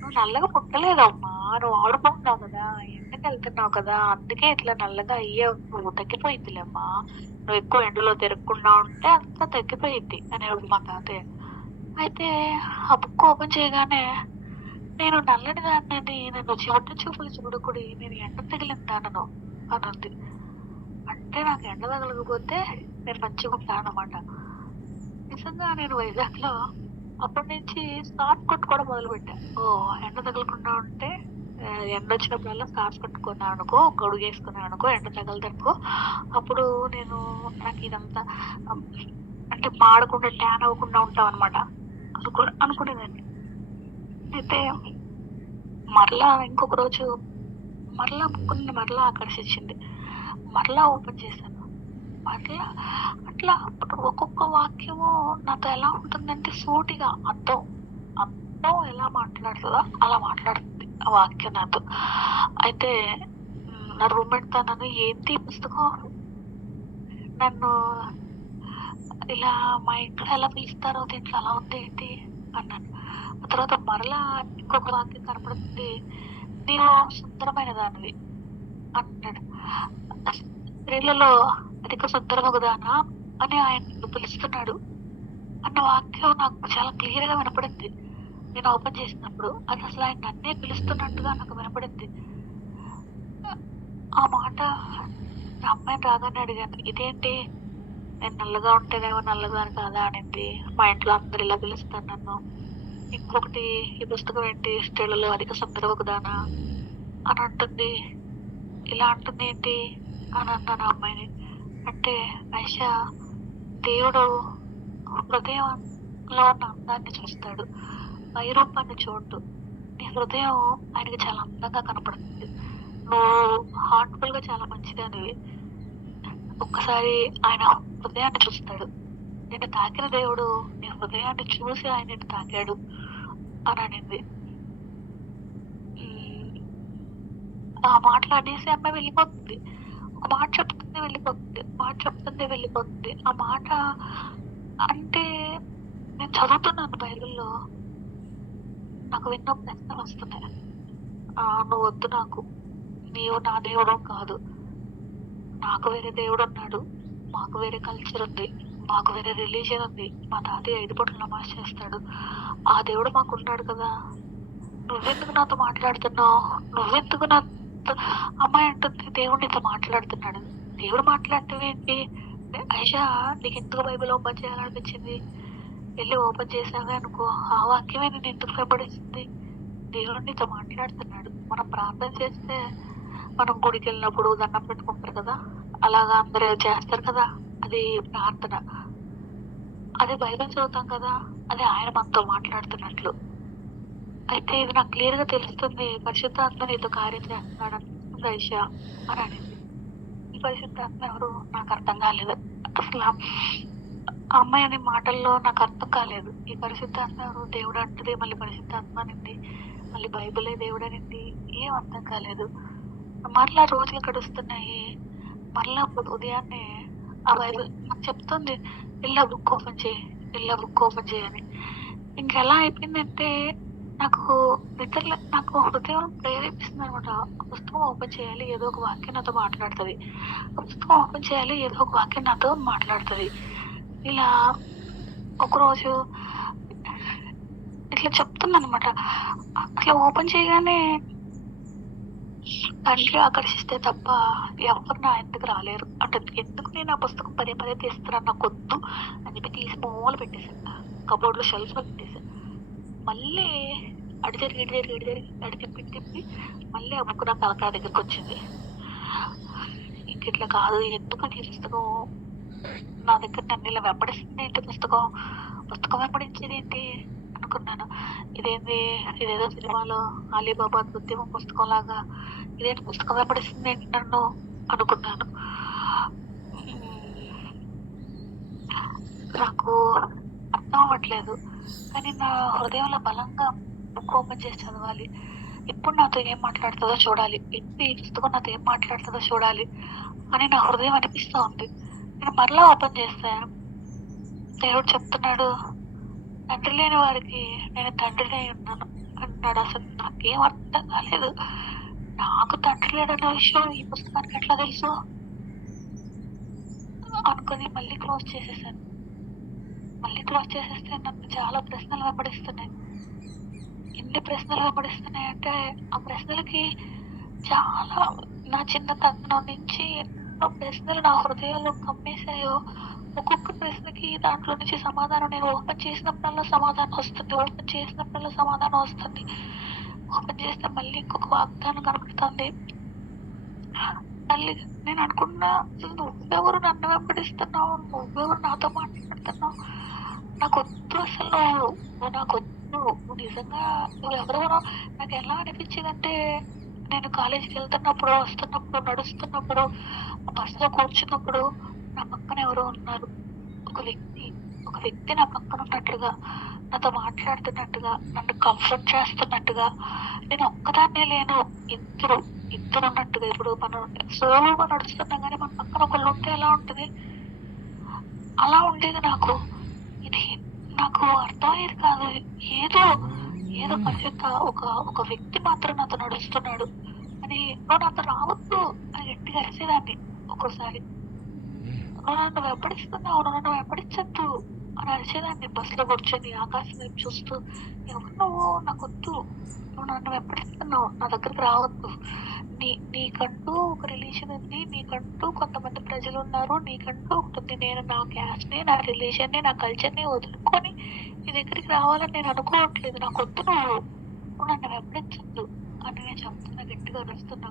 "నువ్వు నల్లగా పుట్టలేదమ్మా, నువ్వు ఆడుకుంటున్నావు కదా! ఎండకెళ్తున్నావు కదా! అందుకే ఇట్లా నల్లగా అయ్యావు నువ్వు. తగ్గిపోయిద్దిలేమ్మా. నువ్వు ఎక్కువ ఎండలో తిరగకుండా ఉంటే అంతా తగ్గిపోయిద్ది" అనేవాడు మా తాతయ్య. అయితే ఆ బుక్ ఓపెన్ చేయగానే నేను నల్లని దాన్నని నన్ను చివరి చూపులు చూడకుడి, నేను ఎండ తగిలిన దానను అనుంది. అంటే నాకు ఎండ తగలకపోతే నేను మంచిగుంటాననమాట. నిజంగా నేను వైజాగ్‌లో అప్పటి నుంచి స్కార్ఫ్ కొట్టుకోవడం మొదలుపెట్టా. ఎండ తగలకుండా ఉంటే ఎండొచ్చినప్పుడల్లా స్కార్ఫ్ కట్టుకున్నాననుకో, గొడుగేసుకున్నాననుకో, ఎండ తగలదనుకో, అప్పుడు నాకిదంతా ఆహ్, అంటే మాడకుండా, ట్యాన్ అవ్వకుండా ఉంటామనమాట. అనుకునేదాన్ని. అయితే మరలా ఇంకొక రోజు బుక్ నన్ను మరలా ఆకర్షించింది. మరలా ఓపెన్ చేశాను. మరలా అట్లా ఒక్కొక్క వాక్యము నాతో ఎలా ఉంటుందంటే సూటిగా అద్దం ఎలా మాట్లాడుతదో అలా మాట్లాడుతుంది ఆ వాక్యం నాతో. అయితే నా రూమ్‌మేట్‌తో అన్నాను, "ఏంటి ఈ పుస్తకం? నన్ను ఇలా మా ఇంట్లో ఎలా పిలుస్తారో దీంట్లో అలా ఉందేంటి?" అన్నాను. ఆ తర్వాత మరలా ఇంకొక వాక్యం కనపడుతుంది. "నీవు సుందరమైన దానివి" అంటున్నాడు. స్త్రీలలో అధిక సుందరమగుదానా అని ఆయన నన్ను పిలుస్తున్నాడు అన్న వాక్యం నాకు చాలా క్లియర్‌గా వినపడింది. నేను ఓపెన్ చేసినప్పుడు. అదసలు ఆయన నన్నే పిలుస్తున్నట్టుగా నాకు వినపడింది. ఆ మాట ఆ అమ్మాయిని రాగానే అడిగాను. "ఇదేంటి? నేను నల్లగా ఉంటేనేమో నల్లదాన్ని కాదా" అనింది. మా ఇంట్లో అందరూ ఇలా పిలుస్తారు నన్ను. ఇంకొకటి "ఈ పుస్తకం ఏంటి? స్త్రీలలో అధిక సుందరమగుదానా" అని అంటుంది. ఇలా అంటుందేంటి అని అన్నాను ఆ అమ్మాయిని. అంటే "ఐషా, దేవుడు హృదయంలో ఉన్న అందాన్ని చూస్తాడు. పై రూపాన్ని చూడడు. నీ హృదయం ఆయనకి చాలా అందంగా కనపడుతుంది. నువ్వు హార్ట్‌ఫుల్‌గా చాలా మంచిదానివి. ఒక్కసారి ఆయన హృదయాన్ని చూస్తాడు. నిన్ను తాకిన దేవుడు నీ హృదయాన్ని చూసి ఆయన నిన్ను తాకాడు" అని అనింది. హ్మ్. ఆ మాటలు అనేసి అమ్మాయి వెళ్ళిపోతుంది. ఒక మాట చెప్తుంది వెళ్ళిపోతుంది. మాట చెప్తుంది వెళ్ళిపోతుంది. ఆ మాట అంటే నేను చదువుతున్నాను బైబిల్‌లో. నాకు ఎన్నో ప్రశ్నలొస్తున్నాయి. "నువ్వొద్దు నాకు. నీవు నా దేవుడవు కాదు. నాకు వేరే దేవుడున్నాడు. మాకు వేరే కల్చర్ ఉంది. మాకు వేరే రిలీజియన్ ఉంది. మా తాతయ్య 5 పూటలు నమాజ్ చేస్తాడు. ఆ దేవుడు మాకున్నాడు కదా! నువ్వెందుకు నాతో మాట్లాడుతున్నావు? నువ్వెందుకు నాతో" అమ్మాయి అంటుంది, "దేవుడు నీతో మాట్లాడుతున్నాడు." దేవుడు మాట్లాడటం ఏంటి? "ఐషా, నీకెందుకు బైబిల్ ఓపెన్ చేయాలనిపించింది? ఎళ్లి ఓపెన్ చేశావే అనుకో, ఆ వాక్యమే నిన్నెందుకు వెంబడిస్తుంది? దేవుడు నీతో మాట్లాడుతున్నాడు. మనం ప్రార్థన చేస్తే మనం గుడికెళ్ళినప్పుడు దండం పెట్టుకుంటారు కదా! అలాగా అందరూ చేస్తారు కదా! అది ప్రార్థన. అదే బైబిల్ చదువుతాం కదా! అది ఆయన మనతో మాట్లాడుతున్నట్లు. అయితే ఇది నాకు క్లియర్‌గా తెలుస్తుంది. పరిశుద్ధాత్మ నీతో కార్యం చేస్తున్నాడు అనిపిస్తుంది ఐషా అని అనింది. ఈ పరిశుద్ధాత్మ ఎవరు నాకర్థం కాలేదు. అసల ఆ అమ్మాయి అనే మాటల్లో నాకర్థం కాలేదు. ఈ పరిశుద్ధాత్మ ఎవరు? దేవుడు అంటది, మళ్ళీ పరిశుద్ధాత్మ అనింది. మళ్ళీ బైబిలే దేవుడనింది. ఏం అర్థం కాలేదు. మరలా రోజులు గడుస్తున్నాయి. మరలా ఉదయాన్నే ఆ బైబిల్ నాకు చెప్తుంది, "ఎళ్లి ఆ బుక్ ఓపెన్ చెయి. ఎళ్లి ఆ బుక్ ఓపెన్ చెయి" అని. ఇంకెలా అయిపోయిందంటే నాకు నిద్రలో నాకు హృదయం ప్రేరేపిస్తుందనమాట. ఆ పుస్తకం ఓపెన్ చేయాలి. ఏదో ఒక వాక్యం నాతో మాట్లాడుతది. ఆ పుస్తకం ఓపెన్ చేయాలి. ఏదో ఒక వాక్యం నాతో మాట్లాడుతది. ఇలా ఒకరోజు ఇట్లా చెప్తుందనమాట. అట్లా ఓపెన్ చేయగానే తండ్రి ఆకర్షిస్తే తప్ప ఎవ్వరు నా ఎందుకు రాలేరు. అంటే ఎందుకు నేను ఆ పుస్తకం పదే పదే తీస్తున్నాను నాకొద్దు అని చెప్పి తీసి మూల పెట్టేసాను. కబోర్డ్‌లో షెల్ఫ్‌లో పెట్టేసా. మళ్ళీ అటు తిరిగి, ఇటు తిరిగి, ఇటు తిరిగి, అటు తిప్పి, ఇటు తిప్పి మళ్ళీ ఆ బుక్ నా తలకాయ దగ్గరకొచ్చింది. ఇంకిట్లా కాదు ఎందుకని ఈ పుస్తకం నా దగ్గర నన్ను ఇలా వెంబడిస్తుందేంటి పుస్తకం? పుస్తకం వెంబడించేదేంటి అనుకున్నాను. ఇదేంది ఇదేదో సినిమాలో 'అలీబాబా ఉద్యమం' పుస్తకంలాగా ఇదేంటి పుస్తకం వెంబడిస్తుందేంటి నన్ను అనుకున్నాను. హ్మ్. నాకు అర్థం అవ్వట్లేదు. కానీ నా హృదయంలో బలంగా బుక్ ఓపెన్ చేసి చదవాలి. ఎప్పుడు నాతో ఏం మాట్లాడుతదో చూడాలి. ఎప్పుడు ఈ పుస్తకం నాతో ఏం మాట్లాడుతదో చూడాలి అని నా హృదయం అనిపిస్తా ఉంది. నేను మరలా ఓపెన్ చేశా. దేవుడు చెప్తున్నాడు, తండ్రి లేని వారికి నేను తండ్రినై ఉన్నాను అన్నాడు. అసలు నాకేం అర్థం కాలేదు. నాకు తండ్రి లేడన్న విషయం ఈ పుస్తకానికి ఎట్లా తెలుసు అనుకుని మళ్ళీ క్లోజ్ చేసేసాను. మళ్ళీ క్లోజ్ చేసేస్తే నన్ను చాలా ప్రశ్నలు వెంబడిస్తున్నాయి. ఎన్ని ప్రశ్నలు వెంబడిస్తున్నాయంటే ఆ ప్రశ్నలకి చాలా నా చిన్నతనం నుంచి ఎన్నో ప్రశ్నలు నా హృదయంలో కమ్మేశాయో. ఒక్కొక్క ప్రశ్నకి దాంట్లో నుంచి సమాధానం నేను ఓపెన్ చేసినప్పుడల్లా సమాధానం వస్తుంది. ఓపెన్ చేసినప్పుడల్లా సమాధానం వస్తుంది. ఓపెన్ చేస్తే మళ్ళీ ఇంకొక వాగ్దానం కనపడుతుంది. మళ్ళీ నేను అనుకున్నా అసలు నువ్వెవరు నన్ను వెంబడిస్తున్నావు? నువ్వెవరు నాతో మాట్లాడుతున్నావు? నాకొద్దు అసలు నువ్వు నాకొద్దు. నువ్వు నిజంగా నువ్వెవరో నాకెలా అనిపించేదంటే నేను కాలేజీకి వెళ్తున్నప్పుడు, వస్తున్నప్పుడు, నడుస్తున్నప్పుడు, బస్సులో కూర్చున్నప్పుడు నా పక్కన ఎవరో ఉన్నారు. ఒక వ్యక్తి, ఒక వ్యక్తి నా పక్కన ఉన్నట్టుగా, నాతో మాట్లాడుతున్నట్టుగా, నన్ను కంఫర్ట్ చేస్తున్నట్టుగా. నేను ఒక్కదాన్నే లేను. ఇద్దరున్నట్టుగా. ఇప్పుడు మనం సోలోగా నడుస్తున్నాం గానీ మన పక్కన ఒకళ్ళుంటే ఎలా ఉంటది? అలా ఉండేది నాకు. ఇది నాకు అర్థమయ్యేది కాదు. ఏదో ఏదో పరిగెత్త ఒక ఒక వ్యక్తి మాత్రం నాతో నడుస్తున్నాడు అని నువ్వు నాతో రావద్దు అని గట్టిగా అరిచేదాన్ని ఒక్కోసారి. నువ్వు నన్ను వెంబడిస్తున్నావు, నువ్వు నన్ను వెంబడించొద్దు అని అరిచేదాన్ని బస్సులో కూర్చొని ఆకాశం వైపు చూస్తూ. ఎవరు నువ్వు? నాకొద్దు. నువ్వు నన్ను వెంబడిస్తున్నావు, నా దగ్గరికి రావద్దు. నీకంటూ ఒక రిలీజియన్ ఉంది. నీకంటూ కొంతమంది ప్రజలున్నారు. నీకంటూ ఒకటుంది. నేను నా క్యాస్ట్‌ని, నా రిలీజియన్‌ని, నా కల్చర్‌ని వదులుకొని నీ దగ్గరికి రావాలని నేను అనుకోవట్లేదు. నాకొద్దు నువ్వు. నువ్వు నన్ను వెంబడించొద్దు అని నేను చెప్తున్నా, గట్టిగా అరుస్తున్నా.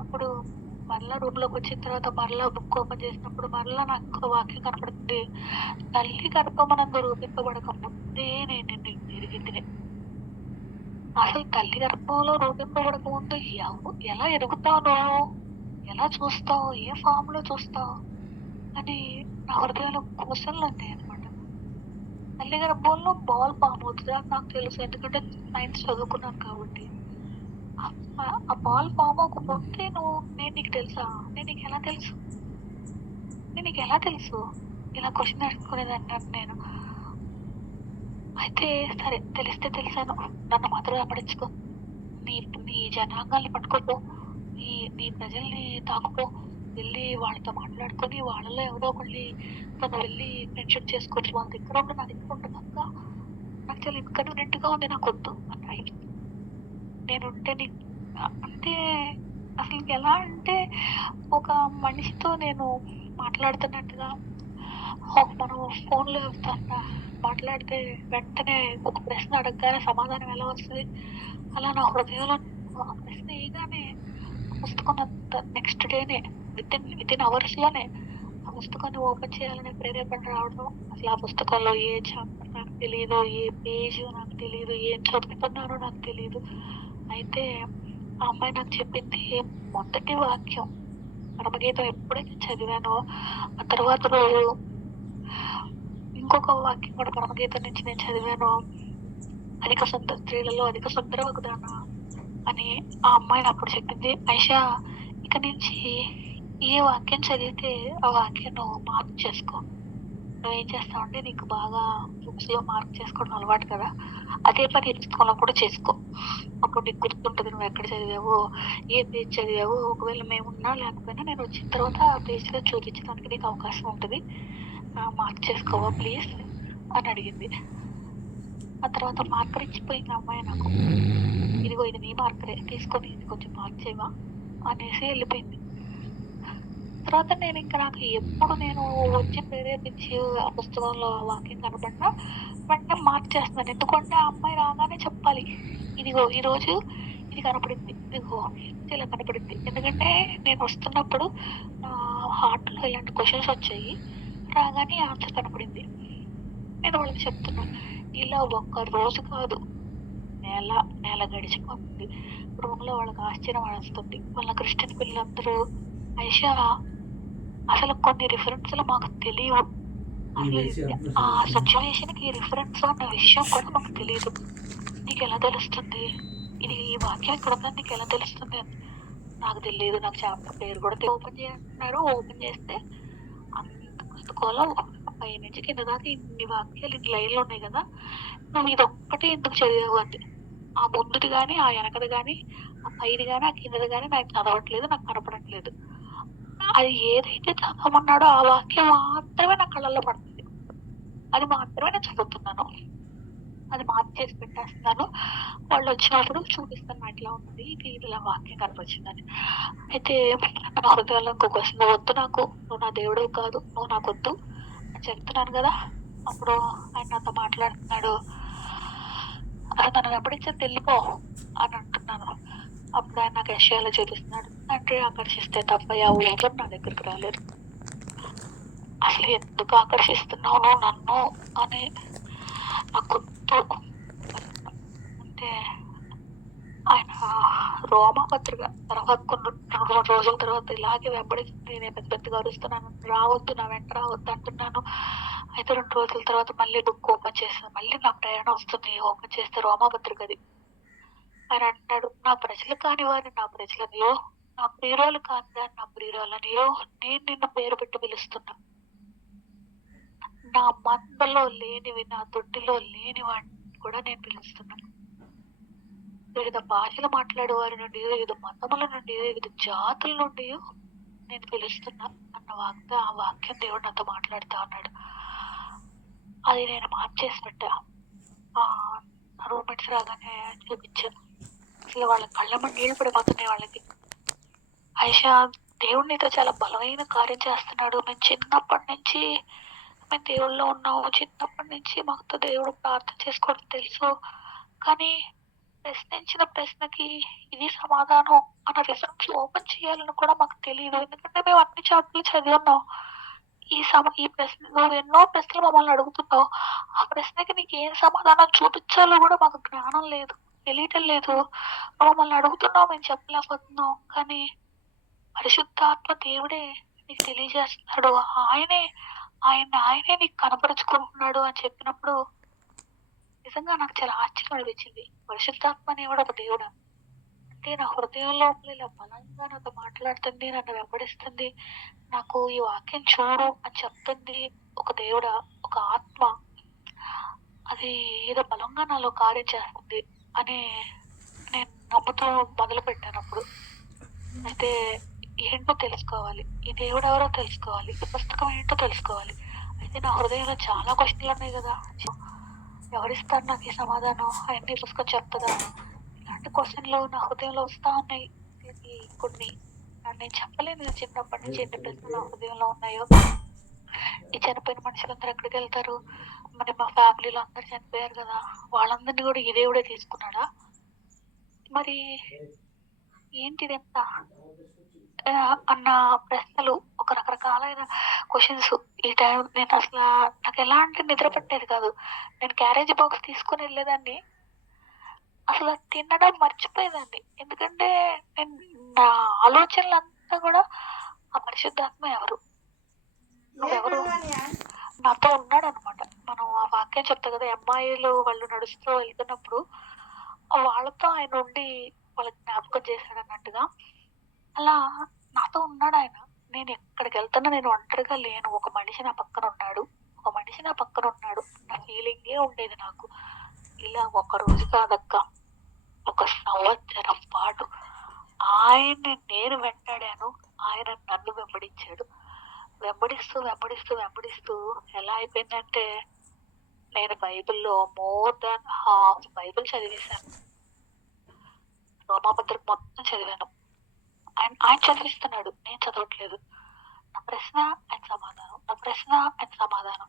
అప్పుడు మరలా రూమ్‌లోకొచ్చిన తర్వాత మరలా బుక్ ఓపెన్ చేసినప్పుడు మరలా నాకొక వాక్యం కనపడుతుంది. తల్లి గర్భమునందు రూపింపబడక ముందే నేను నిన్ను ఎరిగితిని. అసలు తల్లి గర్భంలో రూపింపబడక ముందు ఎలా ఎదుగుతావు నువ్వు? ఎలా చూస్తావు? ఏ ఫామ్‌లో చూస్తావు? అని నా హృదయంలో క్వశ్చన్‌లున్నాయన్నమాట. తల్లి గర్భంలో బాల్ ఫామ్ అవుతది అని నాకు తెలుసు. ఎందుకంటే సైన్స్ చదువుకున్నాను కాబట్టి. ఆ బాల్ ఫామ్ అవ్వకముందే నేను నీకు తెలుసా? నేను నీకెలా తెలుసు? నేను నీకెలా తెలుసు? ఇలా క్వశ్చన్ అడుక్కునేదాన్ని నేను. అయితే సరే తెలిస్తే తెలిసాను. నన్ను మాత్రం వెంబడించుకో. నీ నీ జనాంగాల్ని పట్టుకోపో. నీ నీ ప్రజల్ని తాకుపో. వెళ్ళి వాళ్ళతో మాట్లాడుకొని వాళ్ళలో ఎవరో ఒకళ్ళని తను వెళ్ళి ఫ్రెండ్‌షిప్ చేసుకోవచ్చు. వాళ్ళ దగ్గర ఉండు, నా దగ్గర ఉంటదక్క. నాకు చాలా ఇన్కన్వీనియంట్‌గా ఉంది. నాకొద్దు అన్నాయి. నేనుంటే అంటే అసలు ఎలా అంటే ఒక మనిషితో నేను మాట్లాడుతున్నట్టుగా మనం ఫోన్‌లో ఎవరితోన్నా మాట్లాడితే వెంటనే ఒక ప్రశ్న అడగగానే సమాధానం ఎలా వస్తది? అలా నా హృదయంలో ఆ ప్రశ్న ఎయగానే ఆ పుస్తకం నెక్స్ట్ డేనే వితిన్ అవర్స్‌లోనే ఆ పుస్తకాన్ని ఓపెన్ చేయాలనే ప్రేరేపణ రావడం. అసలు ఆ పుస్తకంలో ఏ చాప్టర్ నాకు తెలీదు. ఏ పేజు నాకు తెలీదు. ఏం చదువుతున్నానో నాకు తెలీదు. అయితే ఆ అమ్మాయి నాకు చెప్పింది మొదటి వాక్యం పరమగీతం ఎప్పుడైతే చదివానో ఆ తర్వాత రోజు ఇంకొక వాక్యం కూడా పరమగీతం నుంచి నేను చదివాను. స్త్రీలలో అధిక సుందరవగుదానా అని ఆ అమ్మాయి నాకప్పుడు చెప్పింది. ఐషా ఇక నుంచి ఏ వాక్యం చదివితే ఆ వాక్యం నువ్వు మార్క్ చేసుకో. నువ్వేం చేస్తావంటే నీకు బాగా బుక్స్‌లో మార్క్ చేసుకోవడం అలవాటు కదా! అదే పని ఈ పుస్తకంలో కూడా చేసుకో. అప్పుడు నీకు గుర్తుంటది నువ్వు ఎక్కడ చదివావో, ఏ పేజ్ చదివావో. ఒకవేళ మేమున్నా లేకపోయినా నేను వచ్చిన తర్వాత ఆ పేజ్‌లో చూపించడానికి నీకు అవకాశం ఉంటది. మార్క్ చేసుకోవా ప్లీజ్ అని అడిగింది. ఆ తర్వాత మార్కర్ ఇచ్చిపోయింది ఆ అమ్మాయి నాకు. ఇదిగో ఇది నీ మార్కరే తీసుకొని ఇది కొంచెం మార్క్ చేయవా అనేసి వెళ్ళిపోయింది. తర్వాత నాకు ఎప్పుడు నేను వచ్చి ప్రేరేపించి ఆ పుస్తకంలో ఆ వాక్యం కనపడినా వెంటనే మార్చేస్తున్నాను. ఎందుకంటే ఆ అమ్మాయి రాగానే చెప్పాలి. ఇదిగో ఈరోజు ఇది కనపడింది. ఇదిగో ఇలా కనపడింది. ఎందుకంటే నేను వస్తున్నప్పుడు నా హార్ట్‌లో ఇలాంటి క్వెషన్స్ వచ్చాయి. రాగానే ఆన్సర్ కనపడింది. నేను వాళ్ళకి చెప్తున్నా. ఇలా ఒక్క రోజు కాదు, నెల గడిచిపోతుంది. రూమ్‌లో వాళ్ళకి ఆశ్చర్యం వేస్తుంది. వాళ్ళ క్రిస్టియన్ పిల్లలందరూ ఐషా అసలు కొన్ని రిఫరెన్స్‌లు మాకు తెలియవు. అసలు ఆ సిట్యుయేషన్‌కి రిఫరెన్స్ అన్న విషయం కూడా మాకు తెలీదు. నీకెలా తెలుస్తుంది? ఇది ఈ వాక్యం ఇక్కడుందని నీకెలా తెలుస్తుంది? నాకు తెలీదు. నాకు చాప్టర్ పేరు కూడా ఓపెన్ చేయి అంటున్నాడు. ఓపెన్ చేస్తే అంత పుస్తకంలో పైనుంచి కింద దాకా ఇన్ని వాక్యాలు ఇన్ని లైన్‌లు ఉన్నాయి కదా! నువ్వు ఇదొక్కటే ఎందుకు చదివావు అంది. ఆ ముందుది గాని, ఆ వెనకది గాని, ఆ పైది గాని, ఆ కిందది గాని నాకు చదవట్లేదు. నాకు కనపడట్లేదు. అది ఏదైతే చదవమన్నాడో ఆ వాక్యం మాత్రమే నా కళ్ళల్లో పడుతుంది. అది మాత్రమే నేను చదువుతున్నాను. అది మార్చేసి పెట్టేస్తున్నాను. వాళ్ళొచ్చినప్పుడు చూపిస్తాను ఇట్లా ఉన్నది. ఇది ఇలా వాక్యం కనిపించిందని. అయితే నా హృదయంలో ఇంకో క్వెషన్ నువ్వొద్దు నాకు. నువ్వు నా దేవుడివి కాదు. నువ్వు నాకొద్దు అని చెప్తున్నాను గదా! అప్పుడు ఆయన నాతో మాట్లాడుతున్నాడు. అసలు నన్ను వెంబడించొద్దు ఎళ్ళిపో అని అంటున్నాను. అప్పుడు ఆయన నాకు యెషయాలో చూపిస్తున్నాడు. తండ్రి ఆకర్షిస్తే తప్ప ఎవరు నా దగ్గరికి రాలేరు. అసలు ఎందుకు ఆకర్షిస్తున్నావు నువ్వు నన్ను అని నాకొద్దు. అంటే ఆయన రోమాపత్రిక తర్వాత కొన్ని 2, 3 రోజుల తర్వాత ఇలాగే వెంబడిస్తుంది. నేను పెద్ద పెద్దగా అరుస్తున్నాను. రావద్దు నా వెంట రావద్దు అంటున్నాను. అయితే 2 రోజుల తర్వాత మళ్ళీ బుక్ ఓపెన్ చేశాను. మళ్ళీ నా ప్రేరణ వస్తుంది. ఓపెన్ చేస్తే రోమాపత్రిక అది. ఆయన అంటాడు, నా ప్రజలు కాని వారిని నా ప్రజలనియో, నా ప్రియురాలు కాని దాన్ని నా ప్రియురాలనియో నేను నిన్ను పేరు పెట్టి పిలుస్తున్నా. నా మందలో లేనివి, నా తొట్టిలో లేని వాడిని కూడా నేను పిలుస్తున్నాను. వివిధ భాషలు మాట్లాడే వారి నుండి, వివిధ మతముల నుండి, వివిధ జాతుల నుండి నేను పిలుస్తున్నా అన్న ఆ వాక్యం దేవుడు నాతో మాట్లాడుతా ఉన్నాడు. అది నేను మార్చేసి పెట్టా. రూమ్మేట్స్ రాగానే చూపించాను. అసలు వాళ్ళ కళ్ళమ్మ నీళ్లు పడిపోతున్నాయి వాళ్ళకి. ఐషా దేవుడు నీతో చాలా బలమైన కార్యం చేస్తున్నాడు. మేము చిన్నప్పటి నుంచి మేము దేవుళ్ళలో ఉన్నాము. చిన్నప్పటి నుంచి మాకు దేవుడు ప్రార్థన చేసుకోవడం తెలుసు. కానీ ప్రశ్నించిన ప్రశ్నకి ఇది సమాధానం అన్న రిఫరెన్స్ ఓపెన్ చేయాలని కూడా మాకు తెలియదు. ఎందుకంటే మేము అన్ని చాప్టర్లు చదివి ఉన్నాం. ఈ ప్రశ్న నువ్వు ఎన్నో ప్రశ్నలు మమ్మల్ని అడుగుతున్నావు. ఆ ప్రశ్నకి నీకు ఏం సమాధానం చూపించాలో కూడా మాకు జ్ఞానం లేదు, తెలియటం లేదు. మమ్మల్ని అడుగుతున్నావు, మేము చెప్పలేకపోతున్నాం. కానీ పరిశుద్ధాత్మ దేవుడే నీకు తెలియజేస్తున్నాడు. ఆయనే నీకు కనపరుచుకుంటున్నాడు అని చెప్పినప్పుడు నిజంగా నాకు చాలా ఆశ్చర్యం అనిపించింది. పరిశుద్ధాత్మ అనేవాడు ఒక దేవుడా? అంటే నా హృదయంలో ఇలా బలంగా నాతో మాట్లాడుతుంది, నన్ను వెంబడిస్తుంది, నాకు ఈ వాక్యం చూడు అని చెప్తుంది ఒక దేవుడా, ఒక ఆత్మ. అది ఏదో బలంగా నాలో కార్యం చేస్తుంది అని నేను నమ్ముతూ మొదలు పెట్టాను. అప్పుడు అయితే ఏంటో తెలుసుకోవాలి, ఈ దేవుడు ఎవరో తెలుసుకోవాలి, ఈ పుస్తకం ఏంటో తెలుసుకోవాలి. అయితే నా హృదయంలో చాలా క్వశ్చన్లు ఉన్నాయి కదా, ఎవరిస్తారు నాకు ఈ సమాధానం? అవన్నీ పుస్తకం చెప్తుందా? ఇలాంటి క్వశ్చన్లు నా హృదయంలో వస్తా ఉన్నాయి. కొన్ని నేను చెప్పలేను. చిన్నప్పటి నుంచి ఎన్ని ప్రశ్నలు నా హృదయంలో ఉన్నాయో. ఈ చనిపోయిన మనుషులందరూ ఎక్కడికి వెళ్తారు? మరి మా ఫ్యామిలీలో అందరు చనిపోయారు కదా, వాళ్ళందరినీ కూడా ఈ దేవుడే తీసుకున్నాడా? మరి ఏంటిది ఎంత అన్న ప్రశ్నలు, ఒక రకరకాలైన క్వశ్చన్స్. ఈ టైం నేను అసలు నాకు ఎలాంటి నిద్ర పట్టేది కాదు. నేను క్యారేజ్ బాక్స్ తీసుకుని వెళ్ళేదాన్ని, అసలు తినడం మర్చిపోయేదాన్ని. ఎందుకంటే నా ఆలోచనలంతా కూడా ఆ పరిశుద్ధాత్మ ఎవరు, నువ్వెవరు, నాతో ఉన్నాడు అనమాట. మనం ఆ వాక్యం చెప్తా కదా, అమ్మాయిలు వాళ్ళు నడుస్తూ వెళ్తున్నప్పుడు వాళ్ళతో ఆయన ఉండి వాళ్ళకి జ్ఞాపకం చేశాడు అన్నట్టుగా, అలా నాతో ఉన్నాడు ఆయన. నేను ఎక్కడికి వెళ్తున్నా నేను ఒంటరిగా లేను. ఒక మనిషి నా పక్కన ఉన్నాడు, ఒక మనిషి నా పక్కన ఉన్నాడు. నా ఫీలింగే ఉండేది నాకు. ఇలా ఒక రోజు కాదక్క, ఒక సంవత్సరం పాటు ఆయన్ని నేను వెంటాడాను, ఆయన నన్ను వెంబడించాడు. వెంబడిస్తూ వెంబడిస్తూ వెంబడిస్తూ ఎలా అయిపోయిందంటే, నేను బైబిల్లో మోర్ దాన్ హాఫ్ బైబిల్ చదివేశాను. రోమాపత్రిక మొత్తం చదివాను. ఆయన చదివిస్తున్నాడు, నేను చదవట్లేదు. నా ప్రశ్న ఆయన సమాధానం, నా ప్రశ్న ఆయన సమాధానం.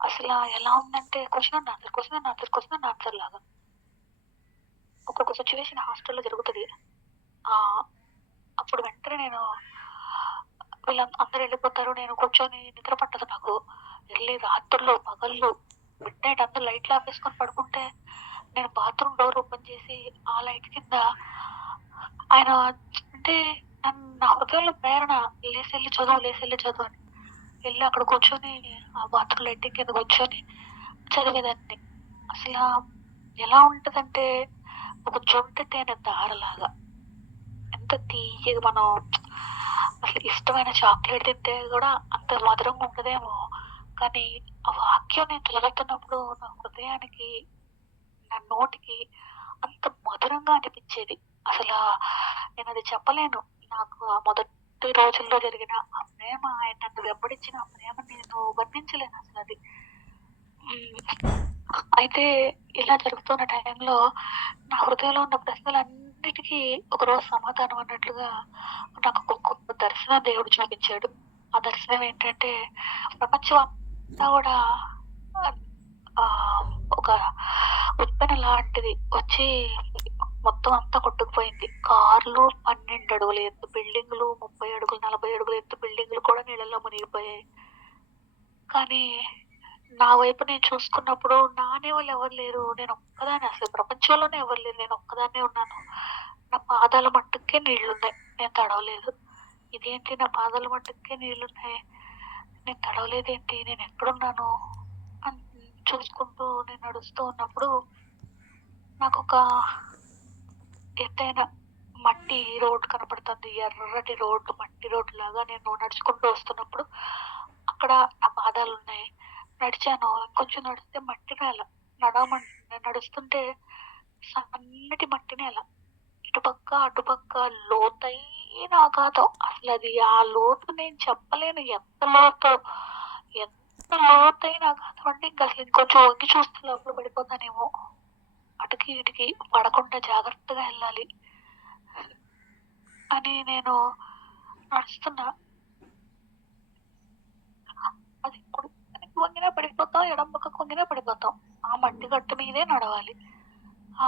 అసలు ఎలా ఉందంటే question and answer, question and answer, question and answer లాగా. ఒక్కొక్క సిచ్యువేషన్ హాస్టల్లో జరుగుతుంది. అప్పుడు వెంటనే నేను అందరు వెళ్ళిపోతారు, నేను కూర్చొని నిద్ర పట్టదు నాకు. వెళ్ళి రాత్రుల్లో పగళ్ళు మిడ్ నైట్ అందరు లైట్లు ఆపేసుకొని పడుకుంటే నేను బాత్రూమ్ డోర్ ఓపెన్ చేసి ఆ లైట్ కింద ఆయన అంటే నా హృదయంలో ప్రేరణ, లేసెళ్ళి చదువు అని వెళ్ళి అక్కడ కూర్చొని ఆ బాత్రూమ్ లైట్ కింద కూర్చొని చదివేదాన్ని. అసలు ఎలా ఉంటదంటే ఒక జొంట తేనె దారలాగా, ఎంత తీయగా. మనం అసలు ఇష్టమైన చాక్లెట్ తింటే కూడా అంత మధురంగా ఉండదేమో, కానీ ఆ వాక్యం నేను చదువుతున్నప్పుడు నా హృదయానికి, నా నోటికి అంత మధురంగా అనిపించేది. అసలు నేను అది చెప్పలేను. నాకు ఆ మొదటి రోజుల్లో జరిగిన ఆ ప్రేమ, ఆయన నన్ను వెంబడించిన ఆ ప్రేమ నేను వర్ణించలేను అసలు అది. అయితే ఇలా జరుగుతున్న టైంలో నా హృదయంలో ఉన్న ప్రశ్నలన్నిటికీ ఒకరోజు సమాధానం అన్నట్లుగా నాకు ఒక దర్శనం దేవుడు చూపించాడు. ఆ దర్శనం ఏంటంటే, ప్రపంచం అంతా కూడా ఒక ఉప్పెన లాంటిది వచ్చి మొత్తం అంతా కొట్టుకుపోయింది. కార్లు 12 అడుగుల ఎత్తు బిల్డింగులు, 30 అడుగులు 40 అడుగుల ఎత్తు బిల్డింగులు కూడా నీళ్ళల్లో మునిగిపోయాయి. కానీ నా వైపు నేను చూసుకున్నప్పుడు నానే వాళ్ళు ఎవరు లేరు, నేను ఒక్కదాన్ని. అసలు ప్రపంచంలోనే ఎవరు లేరు, నేను ఒక్కదాన్నే ఉన్నాను. నా పాదాల మట్టుకే నీళ్లున్నాయి, నేను తడవలేదు. ఇదేంటి, నా పాదాల మట్టుకే నీళ్లున్నాయి, నేను తడవలేదేంటి, నేను ఎక్కడున్నాను అని చూసుకుంటూ నేను నడుస్తూ ఉన్నప్పుడు నాకు ఒక ఎత్తైన మట్టి రోడ్డు కనపడుతుంది. ఎర్రటి రోడ్డు, మట్టి రోడ్డు లాగా నేను నడుచుకుంటూ వస్తున్నప్పుడు అక్కడ నా పాదాలు ఉన్నాయి. నడిచాను, కొంచెం నడిస్తే మట్టి నేల, నేను నడుస్తుంటే సన్నటి మట్టి నేల, ఇటుపక్క అటుపక్క లోతైన అగాధం. అసలు అది ఆ లోతు నేను చెప్పలేను, ఎంత లోతైన అగాధం అంటే ఇంకా అసలు ఇంకొంచెం వంగి చూస్తే లోపల పడిపోతానేమో. అటుకి ఇటుకి పడకుండా జాగ్రత్తగా వెళ్ళాలి అని నేను నడుస్తున్నా. అది కుడికి వంగినా పడిపోతాం, ఎడం పక్కకు వంగినా పడిపోతాం. ఆ మట్టి గట్టు మీదే నడవాలి. ఆ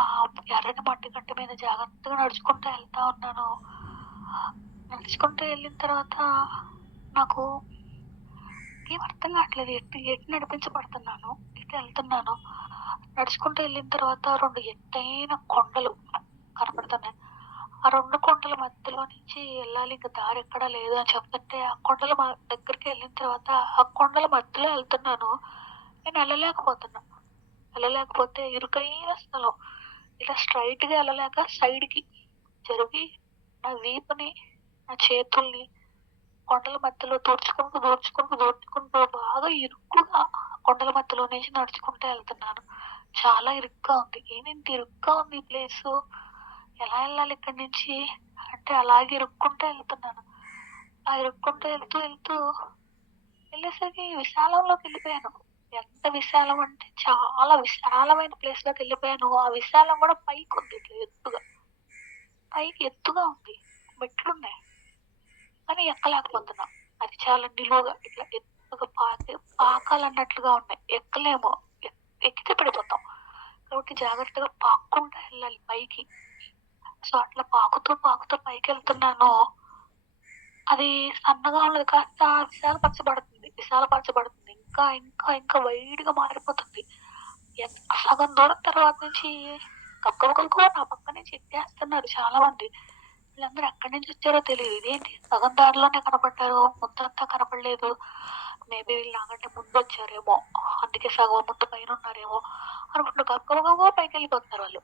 ఎర్రటి మట్టి గట్టు మీద జాగ్రత్తగా నడుచుకుంటూ వెళ్తా ఉన్నాను. నడుచుకుంటూ వెళ్ళిన తర్వాత నాకు ఏం అర్థం కావట్లేదు, ఎటు నడిపించబడుతున్నాను, ఎటు వెళ్తున్నాను. నడుచుకుంటూ వెళ్ళిన తర్వాత 2 ఎత్తైన కొండలు కనపడుతున్నాయి. ఆ 2 కొండల మధ్యలో నుంచి వెళ్ళాలి, ఇంకా దారి ఎక్కడా లేదు అని చెప్తుంటే ఆ కొండల దగ్గరికి వెళ్ళిన తర్వాత ఆ కొండల మధ్యలో వెళ్తున్నాను. నేను వెళ్ళలేకపోతే ఇరుకైన స్థలం, ఇలా స్ట్రైట్ గా వెళ్ళలేక సైడ్ కి జరిగి నా వీపుని, నా చేతుల్ని కొండల మధ్యలో దూర్చుకుంటూ బాగా ఇరుక్కుగా కొండల మధ్యలో నుంచి నడుచుకుంటూ వెళ్తున్నాను. చాలా ఇరుగ్గా ఉంది. ఏంటి ఇరుగ్గా ఉంది ఈ ప్లేసు, ఎలా వెళ్ళాలి ఇక్కడి నుంచి అంటే అలాగే ఇరుక్కుంటూ వెళ్తున్నాను. ఆ ఇరుక్కుంటూ వెళ్తూ వెళ్ళేసరికి విశాలంలోకి వెళ్ళిపోయాను. ఎంత విశాలం అంటే చాలా విశాలమైన ప్లేస్ లోకి వెళ్ళిపోయాను. ఆ విశాలం కూడా పైకి ఉంది, ఇట్లా పైకి ఎత్తుగా ఉంది, మెట్లున్నాయి, కానీ ఎక్కలేకపోతున్నా. అది చాలా నిలువుగా ఇట్లా ఎత్తుగా పాకాలన్నట్లుగా ఉన్నాయి, ఎక్కలేమో. ఎక్కితే పడిపోతాం కాబట్టి జాగ్రత్తగా పాక్కుంటూ వెళ్ళాలి పైకి. సో అట్లా పాకుతూ పైకి వెళ్తున్నాను. అది సన్నగా ఉన్నది కాస్త విశాలపరచబడుతుంది, ఇంకా ఇంకా ఇంకా వైడ్ గా మారిపోతుంది. సగం దూరం తర్వాత నుంచి కక్కగా నా పక్క నుంచి ఎత్తేస్తున్నారు చాలా మంది. వీళ్ళందరూ ఎక్కడి నుంచి వచ్చారో తెలియదు. ఇదేంటి సగం దారిలోనే కనపడ్డారు, ముందంతా కనపడలేదు. మేబీ వీళ్ళు నాకంటే ముందు వచ్చారేమో, అందుకే సగం ముందు పైన ఉన్నారేమో అనుకుంటూ కక్కగా పైకి వెళ్ళిపోతున్నారు వాళ్ళు.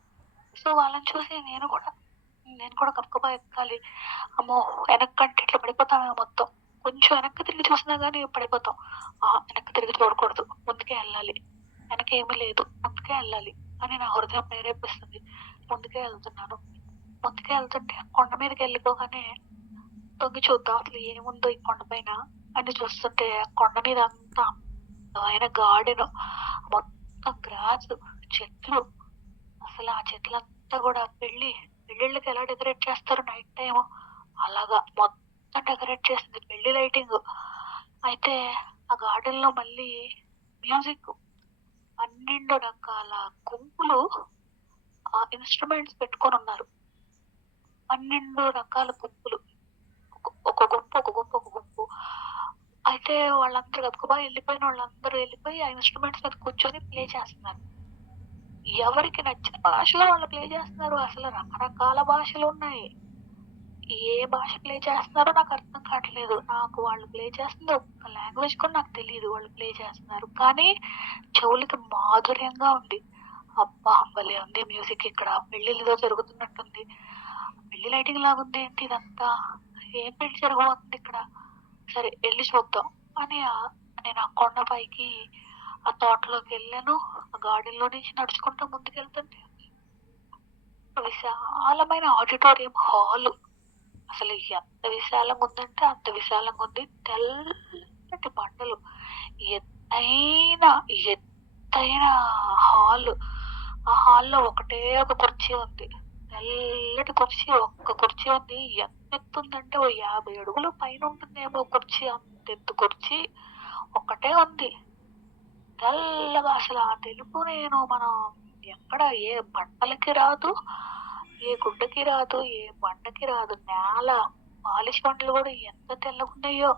సో వాళ్ళని చూసి నేను కూడా గబగబా ఎక్కాలి. అమ్మో వెనక్కంటే ఇట్లా పడిపోతామేమో, మొత్తం కొంచెం వెనక్కి తిరిగి చూసినా గానీ పడిపోతాం. వెనక్కి తిరిగి చూడకూడదు, ముందుకే వెళ్ళాలి వెనకేమీ లేదు. ముందుకే వెళ్ళాలి అని నా హృదయం ప్రేరేపిస్తుంది. ముందుకే వెళ్తున్నాను. ముందుకే వెళ్తుంటే కొండ మీదకి వెళ్ళిపోగానే తొంగి చూద్దాం అసలు ఏముందో ఈ కొండ పైన అని చూస్తుంటే కొండ మీద అంతా అందమైన గార్డెన్, మొత్తం గ్రాస్, చెట్లు. అసలు ఆ చెట్లంతా కూడా పెళ్ళిళ్ళకి ఎలా డెకరేట్ చేస్తారు నైట్ టైం, అలాగా మొత్తం డెకరేట్ చేసింది పెళ్లి లైటింగ్. అయితే ఆ గార్డెన్ లో మళ్ళీ మ్యూజిక్, 12 రకాల గుంపులు ఇన్స్ట్రుమెంట్స్ పెట్టుకొని ఉన్నారు. 12 రకాల గుంపులు, ఒక గుంపు. అయితే వాళ్ళందరూ గబగబా వాళ్ళందరూ వెళ్ళిపోయి ఆ ఇన్స్ట్రుమెంట్స్ మీద కూర్చొని ప్లే చేస్తున్నారు. ఎవరికి నచ్చిన భాషలో వాళ్ళు ప్లే చేస్తున్నారు. అసలు రకరకాల భాషలు ఉన్నాయి. ఏ భాష ప్లే చేస్తున్నారో నాకు అర్థం కావట్లేదు. నాకు వాళ్ళు ప్లే చేస్తుంది ఒక్క లాంగ్వేజ్ కూడా నాకు తెలియదు వాళ్ళు ప్లే చేస్తున్నారు. కానీ చెవులకి మాధుర్యంగా ఉంది. అబ్బా! భలే ఉంది మ్యూజిక్ ఇక్కడ. పెళ్ళిళ్ళేదో జరుగుతున్నట్టుంది. పెళ్లి లైటింగ్ లాగుంది ఏంటి ఇదంతా? ఏం పెళ్లి జరగబోతుంది ఇక్కడ? సరే ఎళ్లి చూద్దాం అని నేను ఆ కొండ పైకి ఆ తోటలోకి వెళ్ళాను. ఆ గార్డెన్ లో నుంచి నడుచుకుంటూ ముందుకెళ్తుంటే విశాలమైన ఆడిటోరియం హాల్. అసలు ఎంత విశాలంగా ఉందంటే అంత విశాలంగా ఉంది. తెల్లటి బండలు, ఎత్తైన ఎత్తైన హాల్. ఆ హాల్లో ఒకటే ఒక కుర్చీ ఉంది. తెల్లటి కుర్చీ, ఒక్క కుర్చీ ఉంది. ఎంత ఎత్తుందంటే ఓ 50 అడుగులు పైన ఉంటుందేమో కుర్చీ. అంత ఎత్తు కుర్చీ ఒక్కటే ఉంది. తెల్లగా అసలు ఆ తెలుపు నేను మనం ఎక్కడ ఏ బట్టలకి రాదు, ఏ గుడ్డకి రాదు, ఏ బండకి రాదు. నేల పాలిష్ బండలు కూడా ఎంత తెల్లగున్నాయో.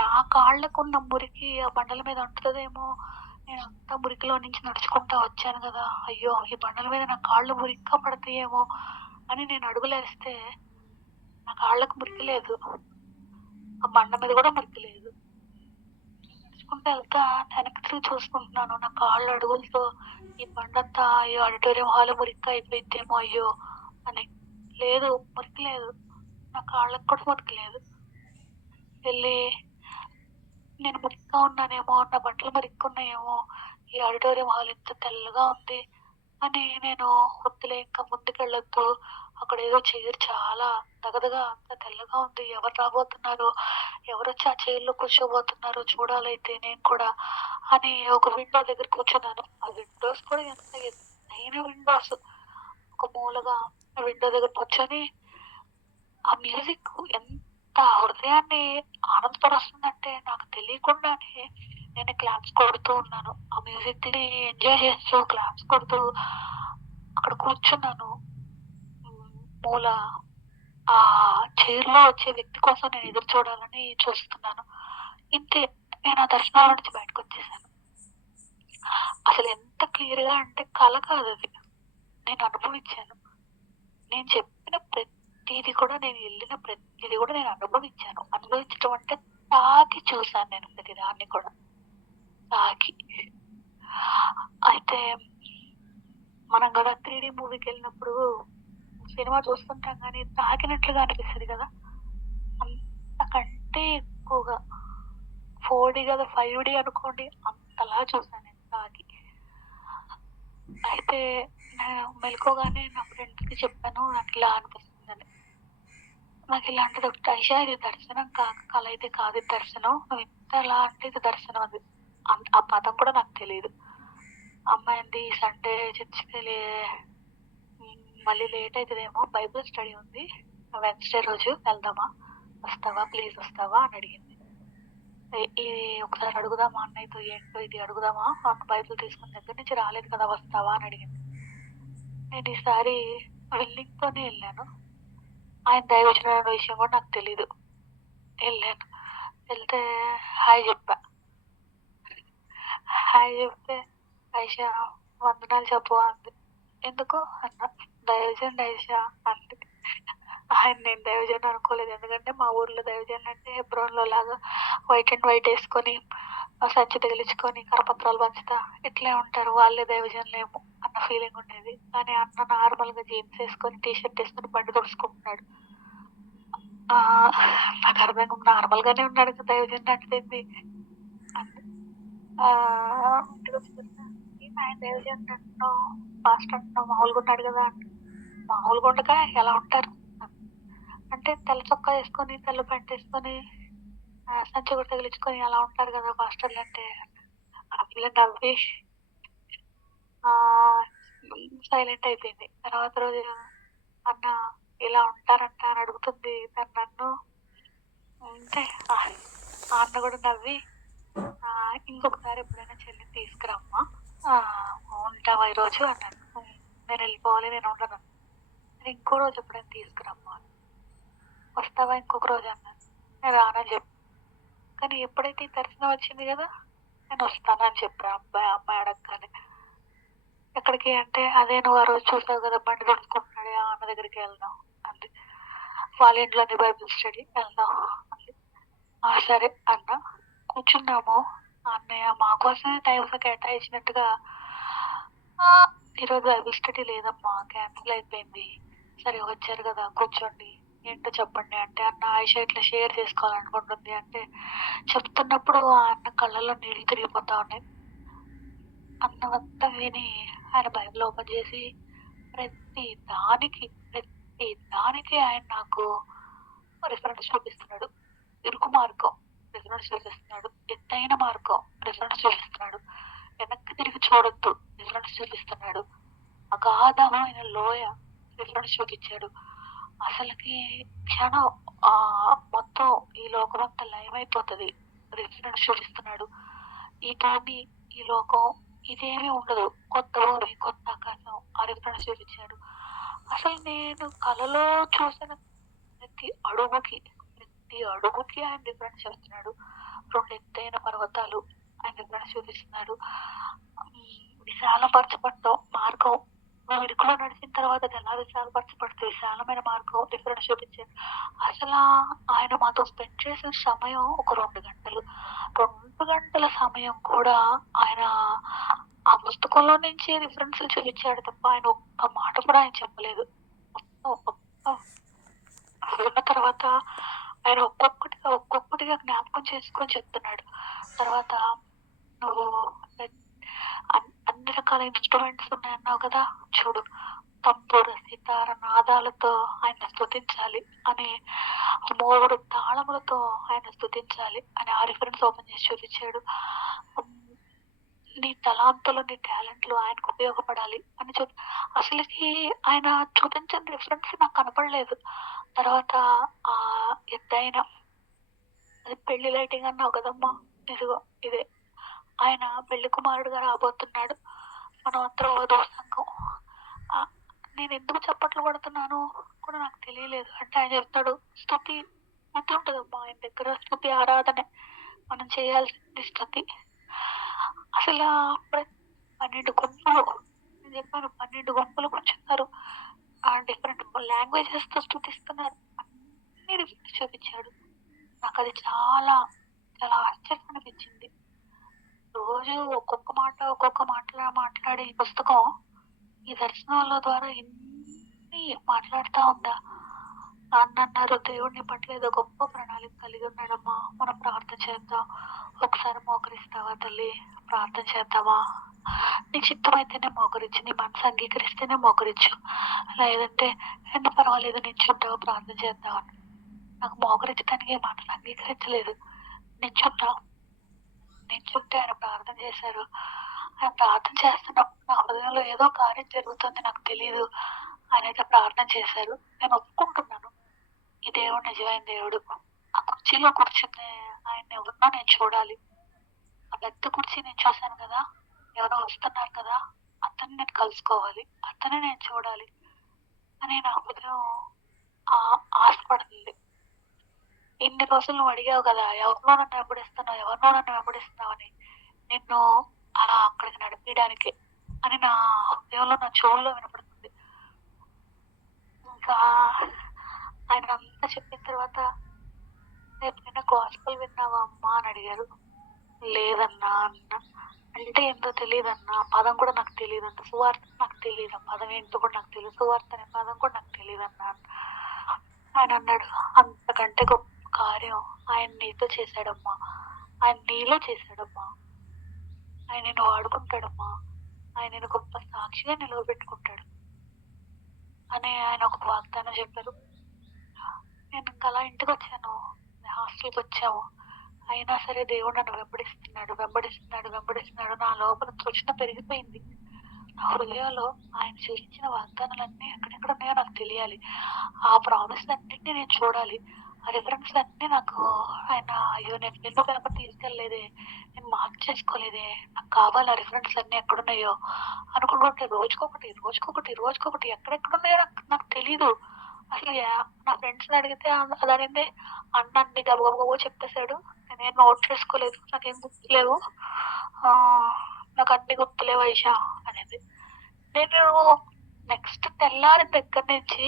నా కాళ్ళకున్న మురికి ఆ బండల మీద ఉంటుందేమో. నేను అంతా మురికిలో నుంచి నడుచుకుంటా వచ్చాను కదా, అయ్యో ఈ బండల మీద నా కాళ్ళు మురిక్గా పడతాయేమో అని నేను అడుగులేస్తే నా కాళ్ళకు మురికి లేదు, ఆ బండ మీద కూడా మురికి లేదు. నడుచుకుంటూ వెళ్తా వెనక్కి తిరిగి చూసుకుంటున్నాను. నా కాళ్ళు అడుగులతో ఈ బండంతా అయ్యో ఆడిటోరియం హాల్ మురిక్గా అయిపోయిద్దేమో అయ్యో అని. లేదు, మురికి లేదు. నా కాళ్ళకు కూడా మురికి లేదు. వెళ్ళి నేను మురిక్గా ఉన్నానేమో, నా బట్టలు మురిక్గా ఉన్నాయేమో, ఈ ఆడిటోరియం హాల్ ఇంత తెల్లగా ఉంది అని నేను వద్దులే ఇంకా ముందుకెళ్ళొద్దు, అక్కడ ఏదో చైర్ చాలా దగదగా అంత తెల్లగా ఉంది, ఎవరు రాబోతున్నారు, ఎవరు వచ్చి ఆ చైర్లో కూర్చోబోతున్నారు చూడాలైతే నేను కూడా అని ఒక విండో దగ్గర కూర్చున్నాను. ఆ విండోస్ కూడా ఎంత ఎత్తైన విండోస్. ఒక మూలగా ఆ విండో దగ్గర కూర్చొని ఆ మ్యూజిక్ ఎంత హృదయాన్ని ఆనందపరుస్తుందంటే నాకు తెలియకుండానే నేను క్లాప్స్ కొడుతూ ఉన్నాను. ఆ మ్యూజిక్ ని ఎంజాయ్ చేస్తూ క్లాప్స్ కొడుతూ అక్కడ కూర్చున్నాను. మూల ఆ చైర్ లో వచ్చే వ్యక్తి కోసం నేను ఎదురు చూడాలని చూస్తున్నాను. ఇంతే, నేను ఆ దర్శనాల నుంచి బయటకు వచ్చేసాను. అసలు ఎంత క్లియర్ గా అంటే కళ కాదు అది, నేను అనుభవించాను. నేను చెప్పిన ప్రతిది కూడా, నేను వెళ్ళిన ప్రతిది కూడా నేను అనుభవించాను. అనుభవించడం అంటే తాకి చూసాను నేను ప్రతిదాన్ని కూడా, తాకి. అయితే మనం కూడా 3D మూవీకి వెళ్ళినప్పుడు సినిమా చూస్తుంటాం కానీ తాకినట్లుగా అనిపిస్తుంది కదా, అంతకంటే ఎక్కువగా 4D కదా 5D అనుకోండి, అంతలా చూసాను నేను తాకి. అయితే నేను మెలుకోగానే నా ఫ్రెండ్స్ కి చెప్పాను నాకు ఇలా అనిపిస్తుందని. నాకు ఇలాంటిది ఒకటి ఐషా, ఇది దర్శనం కాక కళ అయితే కాదు, ఇది దర్శనం, నువ్వు ఇంత ఎలా అంటే ఇది దర్శనం అది. ఆ పదం కూడా నాకు తెలియదు. అమ్మాయింది సండే చర్చికి మళ్ళీ లేట్ అవుతుందేమో, బైబిల్ స్టడీ ఉంది వెన్స్డే రోజు, వెళ్దామా, వస్తావా, ప్లీజ్ వస్తావా అని అడిగింది. ఇది ఒకసారి అడుగుదామా అన్నయ్యతో, ఏంటో ఇది అడుగుదామా, బైబిల్ తీసుకున్న దగ్గర నుంచి రాలేదు కదా, వస్తావా అని అడిగింది. నేను ఈసారి విల్లింగ్ తోనే వెళ్ళాను. ఆయన దైవజన విషయం కూడా నాకు తెలీదు. వెళ్ళాను, వెళ్తే హాయ్ చెప్తే ఐషా వందనాలు చెప్పు అంది. ఎందుకు అన్న, దైవజన్ ఐషా అంది. ఆయన నేను దైవజన్ అనుకోలేదు, ఎందుకంటే మా ఊర్లో దైవజన్ అంటే హెబ్రోన్ లో లాగా వైట్ అండ్ వైట్ వేసుకొని సంచి తగిలించుకొని కరపత్రాలు పంచుతా ఇట్లే ఉంటారు, వాళ్ళే దైవజన్లేమో అన్న ఫీలింగ్ ఉండేది. కానీ అన్న నార్మల్ గా జీన్స్ వేసుకొని టీ షర్ట్ వేసుకొని బండి తుడుచుకుంటున్నాడు. నాకు అర్థం నార్మల్ గానే ఉన్నాడు కదా, దైవజన్ అంటే ఇంటికి వచ్చి ఆయన దైవజనుడు అంటున్నావు, పాస్టర్ అంటున్నావు, మామూలుగా ఉన్నాడు కదా అంటే, మామూలుగా ఉండగా ఎలా ఉంటారు అంటే తెల్ల చొక్కా వేసుకొని తెల్ల ప్యాంట్ వేసుకొని సంచి కూడా తగిలించుకొని అలా ఉంటారు కదా పాస్టర్లు అంటే. ఆ పిల్ల నవ్వి సైలెంట్ అయిపోయింది. తర్వాత రోజు అన్న ఇలా ఉంటారంట అని అడుగుతుంది తను నన్ను. అంటే ఆ అన్న కూడా నవ్వి ఇంకొకసారి ఎప్పుడైనా చెల్లిని తీసుకురమ్మా, ఉంటావా ఈరోజు అన్నాను. నేను వెళ్ళిపోవాలి, నేను ఉండను. ఇంకో రోజు ఎప్పుడైనా తీసుకురమ్మా, వస్తావా ఇంకొక రోజు అన్నాను. నేను రానని చెప్పి, కానీ ఎప్పుడైతే ఈ దర్శనం వచ్చింది కదా నేను వస్తానని చెప్పాను. అమ్మాయి అడగగానే ఎక్కడికి అంటే, అదే నువ్వు ఆ రోజు చూసావు కదా బండి కొనుక్కుంటున్నాడు ఆ అన్న దగ్గరికి వెళ్దాం అంది. వాళ్ళ ఇంట్లోని బైబిల్ స్టడీ వెళ్దాం అంది. సరే అన్న. కూర్చున్నాము. అన్నయ్య మా కోసమే టైం కేటాయించినట్టుగా ఈరోజు బైబిల్ స్టడీ లేదమ్మా, క్యాన్సిల్ అయిపోయింది. సరే వచ్చారు కదా కూర్చోండి, ఏంటో చెప్పండి అంటే, అన్న ఆయిష ఇట్లా షేర్ చేసుకోవాలనుకుంటుంది అంటే చెప్తున్నప్పుడు ఆ అన్న కళ్ళలో నీళ్ళు తిరిగిపోతా ఉన్నాయి. అన్నమంతా విని ఆయన బైబిల్ ఓపెన్ చేసి ప్రతి దానికి ఆయన నాకు రిఫరెన్స్ చూపిస్తున్నాడు. ఇరుకు మార్గం రిఫరెన్స్ చూపిస్తున్నాడు, ఎత్తైన మార్గం రిఫరెన్స్ చూపిస్తున్నాడు, వెనక్కి తిరిగి చూడొద్దు రిఫరెన్స్ చూపిస్తున్నాడు, అగాధమైన లోయ రిఫరెన్స్ చూపించాడు. అసలుకి క్షణం మొత్తం ఈ లోకమంతా లయమైపోతుంది రిఫరెన్స్ చూపిస్తున్నాడు. ఈ భూమి ఈ లోకం ఇదేమీ ఉండదు, కొత్త భూమి కొత్త ఆకాశం ఆ రిఫరెన్స్ చూపించాడు. అసలు నేను కలలో చూసిన ప్రతి అడుగుకి ఆయన రిఫరెన్స్ చేస్తున్నాడు. 2 ఎత్తైన పర్వతాలు ఆయన రిఫరెన్స్ చూపిస్తున్నాడు. విశాలపరచబడటం మార్గం, నువ్వు ఇరుకులో నడిచిన తర్వాత అది ఎలా విశాలపరచబడుతుంది, విశాలమైన మార్గం రిఫరెన్స్ చూపించాడు. అసలు ఆయన మాతో స్పెండ్ చేసిన సమయం ఒక 2 గంటలు. 2 గంటల సమయం కూడా ఆయన ఆ పుస్తకంలో నుంచి రిఫరెన్స్ చూపించాడు తప్ప ఆయన ఒక్క మాట కూడా ఆయన చెప్పలేదు. ఉన్న తర్వాత ఆయన ఒక్కొక్కటిగా జ్ఞాపకం చేసుకొని చెప్తున్నాడు. తర్వాత నువ్వు అన్ని రకాల ఇన్స్ట్రుమెంట్స్ ఉన్నాయన్నావు కదా, చూడు తంబూర సితార నాదాలతో ఆయన స్తుతించాలి అని, 3 తాళములతో ఆయన స్తుతించాలి అని ఆ రిఫరెన్స్ ఓపెన్ చేసి చూపించాడు. నీ తలాంతులు నీ టాలెంట్లు ఆయనకు ఉపయోగపడాలి అని అసలుకి ఆయన చూపించిన రిఫరెన్స్ నాకు కనపడలేదు. తర్వాత ఆ ఎత్తైన పెళ్లి లైటింగ్ అన్నావు కదమ్మా, ఇదిగో ఇదే ఆయన పెళ్లి కుమారుడుగా రాబోతున్నాడు, మనం అందరం వధూ సంఘం. నేను ఎందుకు చప్పట్లు పడుతున్నాను కూడా నాకు తెలియలేదు. అంటే ఆయన చెప్తాడు స్తుతి ఉంటుందమ్మా ఆయన దగ్గర, స్తుతి ఆరాధనే మనం చేయాల్సింది స్తుతి. అసలు 12 గుంపులు, నేను చెప్పాను 12 గుంపులు కూర్చున్నారు, డిఫరెంట్ లాంగ్వేజెస్ తో స్థుతిస్తున్నారు, అన్ని రిఫరెన్స్ చూపించాడు. నాకు అది చాలా చాలా ఆశ్చర్యం అనిపించింది. రోజు ఒక్కొక్క మాట్లాడే ఈ పుస్తకం ఈ దర్శనాల ద్వారా ఎన్ని మాట్లాడుతూ ఉందా. అన్నారు దేవుడిని పట్ల ఏదో గొప్ప ప్రణాళిక కలిగి ఉన్నాడమ్మా, మనం ప్రార్థన చేద్దాం, ఒకసారి మోకరిస్తావా తల్లి, ప్రార్థన చేద్దామా, నీ చిత్తమైతేనే మోకరించు, నీ మనసు అంగీకరిస్తేనే మోకరించు, లేదంటే ఎందుకు పర్వాలేదు నిల్చుంటావు ప్రార్థన చేద్దామని. నాకు మోకరించడానికి మనసు అంగీకరించలేదు. నిల్చుంటే ఆయన ప్రార్థన చేశారు. ఆయన ప్రార్థన చేస్తున్నప్పుడు నా హృదయంలో ఏదో కార్యం జరుగుతుంది, నాకు తెలియదు. ఆయన అయితే ప్రార్థన చేశారు. నేను ఒప్పుకుంటున్నాను ఈ దేవుడు నిజమైన దేవుడు. ఆ కుర్చీలో కూర్చుని ఆయన ఎవరినో నేను చూడాలి, ఆ పెద్ద కుర్చీ నేను చూశాను కదా, ఎవరో వస్తున్నారు కదా, అతన్ని నేను కలుసుకోవాలి, అతనే నేను చూడాలి అని నా హృదయం ఆశపడుతుంది. ఇన్ని రోజులు నువ్వు అడిగావు కదా, ఎవరినో నన్ను వెంబడిస్తున్నావు అని, నిన్ను అక్కడికి నడిపించడానికి అని నా హృదయంలో నా చెవుల్లో వినపడుతుంది. ఇంకా ఆయన అంతా చెప్పిన తర్వాత, ఎప్పుడైనా గాస్పెల్ విన్నావా అమ్మా అని అడిగారు. లేదన్నా అన్న. అంటే ఏంటో తెలియదన్నా, పదం కూడా నాకు తెలియదన్న, సువార్త నాకు తెలియదు, పదం ఏంటో కూడా నాకు తెలియదు, సువార్త అనే పదం కూడా నాకు తెలియదన్నా. ఆయన అన్నాడు, అంతకంటే గొప్ప కార్యం ఆయన నీతో చేశాడమ్మా, ఆయన నీలో చేశాడమ్మా, ఆయన నిన్ను వాడుకుంటాడమ్మా, ఆయనను గొప్ప సాక్షిగా నిలవబెట్టుకుంటాడు అని ఆయన ఒక వాగ్దానం చెప్పారు. నేను ఇంకా అలా ఇంటికి వచ్చాను, హాస్టల్కి వచ్చాము. అయినా సరే దేవుడు నన్ను వెంబడిస్తున్నాడు వెంబడిస్తున్నాడు వెంబడిస్తున్నాడు. నా లోపల తృష్ణ పెరిగిపోయింది. నా హృదయంలో ఆయన చూపించిన వాగ్దానాలన్నీ ఎక్కడెక్కడ ఉన్నాయో నాకు తెలియాలి. ఆ ప్రామిస్ అన్నింటినీ నేను చూడాలి. ఆ రిఫరెన్స్ అన్నీ నాకు ఆయన అయ్యో నేను ఎన్నో పేపర్ తీసుకెళ్ళలేదే, నేను మార్క్ చేసుకోలేదే, నాకు కావాలి ఆ రిఫరెన్స్ అన్నీ ఎక్కడున్నాయో అనుకుంటుంటే రోజుకొకటి రోజుకొకటి రోజుకొకటి ఎక్కడెక్కడున్నాయో నాకు తెలీదు. అసలు నా ఫ్రెండ్స్ని అడిగితే అదనేది అన్నీ గబగబగబో చెప్పేశాడు. నేనేం నోట్ చేసుకోలేదు, నాకేం గుర్తులేవు, నాకు అన్ని గుర్తులేవు ఐషా అనేది. నేను నెక్స్ట్ తెల్లారి దగ్గర నుంచి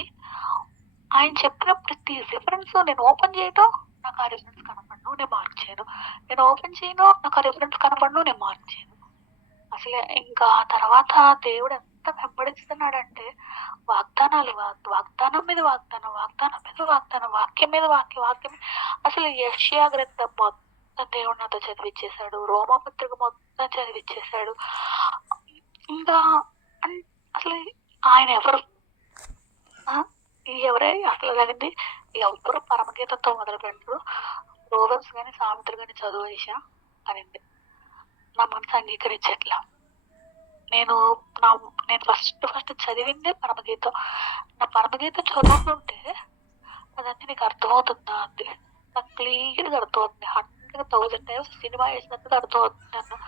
ఆయన చెప్పిన ప్రతి రిఫరెన్స్ నేను ఓపెన్ చేయడం, నాకు ఆ రిఫరెన్స్ కనపడను, నేను మార్క్ చేయను. నేను ఓపెన్ చేయను, నాకు ఆ రిఫరెన్స్ కనపడను, నేను మార్క్ చేయను. అసలు ఇంకా తర్వాత దేవుడు ఎంత వెంబడిస్తున్నాడంటే వాగ్దానాలు వాగ్దానం మీద వాగ్దానం, వాగ్దానం మీద వాగ్దానం, వాక్యం మీద వాక్యం. అసలు యెషయా గ్రంథం మొత్తం దేవుడు నాతో చదివిచ్చేశాడు, రోమాపత్రిక మొత్తం చదివిచ్చేశాడు. ఇంకా అసలు ఆయన ఎవరే అసలు అనేది ఎవరు పరమగీతంతో మొదలు పెట్టరు. ప్రోవర్బ్స్ కానీ సామెతలు కానీ చదువు ఐషా అనింది. నా మనసు అంగీకరించట్లా. నేను ఫస్ట్ చదివిందే పరమగీతం. నా పరమగీతం చదువుతుంటే అదన్నీ నీకు అర్థమవుతుందా అంది. నాకు క్లియర్గా అర్థమవుతుంది. 100,000 టైమ్స్ సినిమా వేసినట్టుగా అర్థమవుతుంది. నన్ను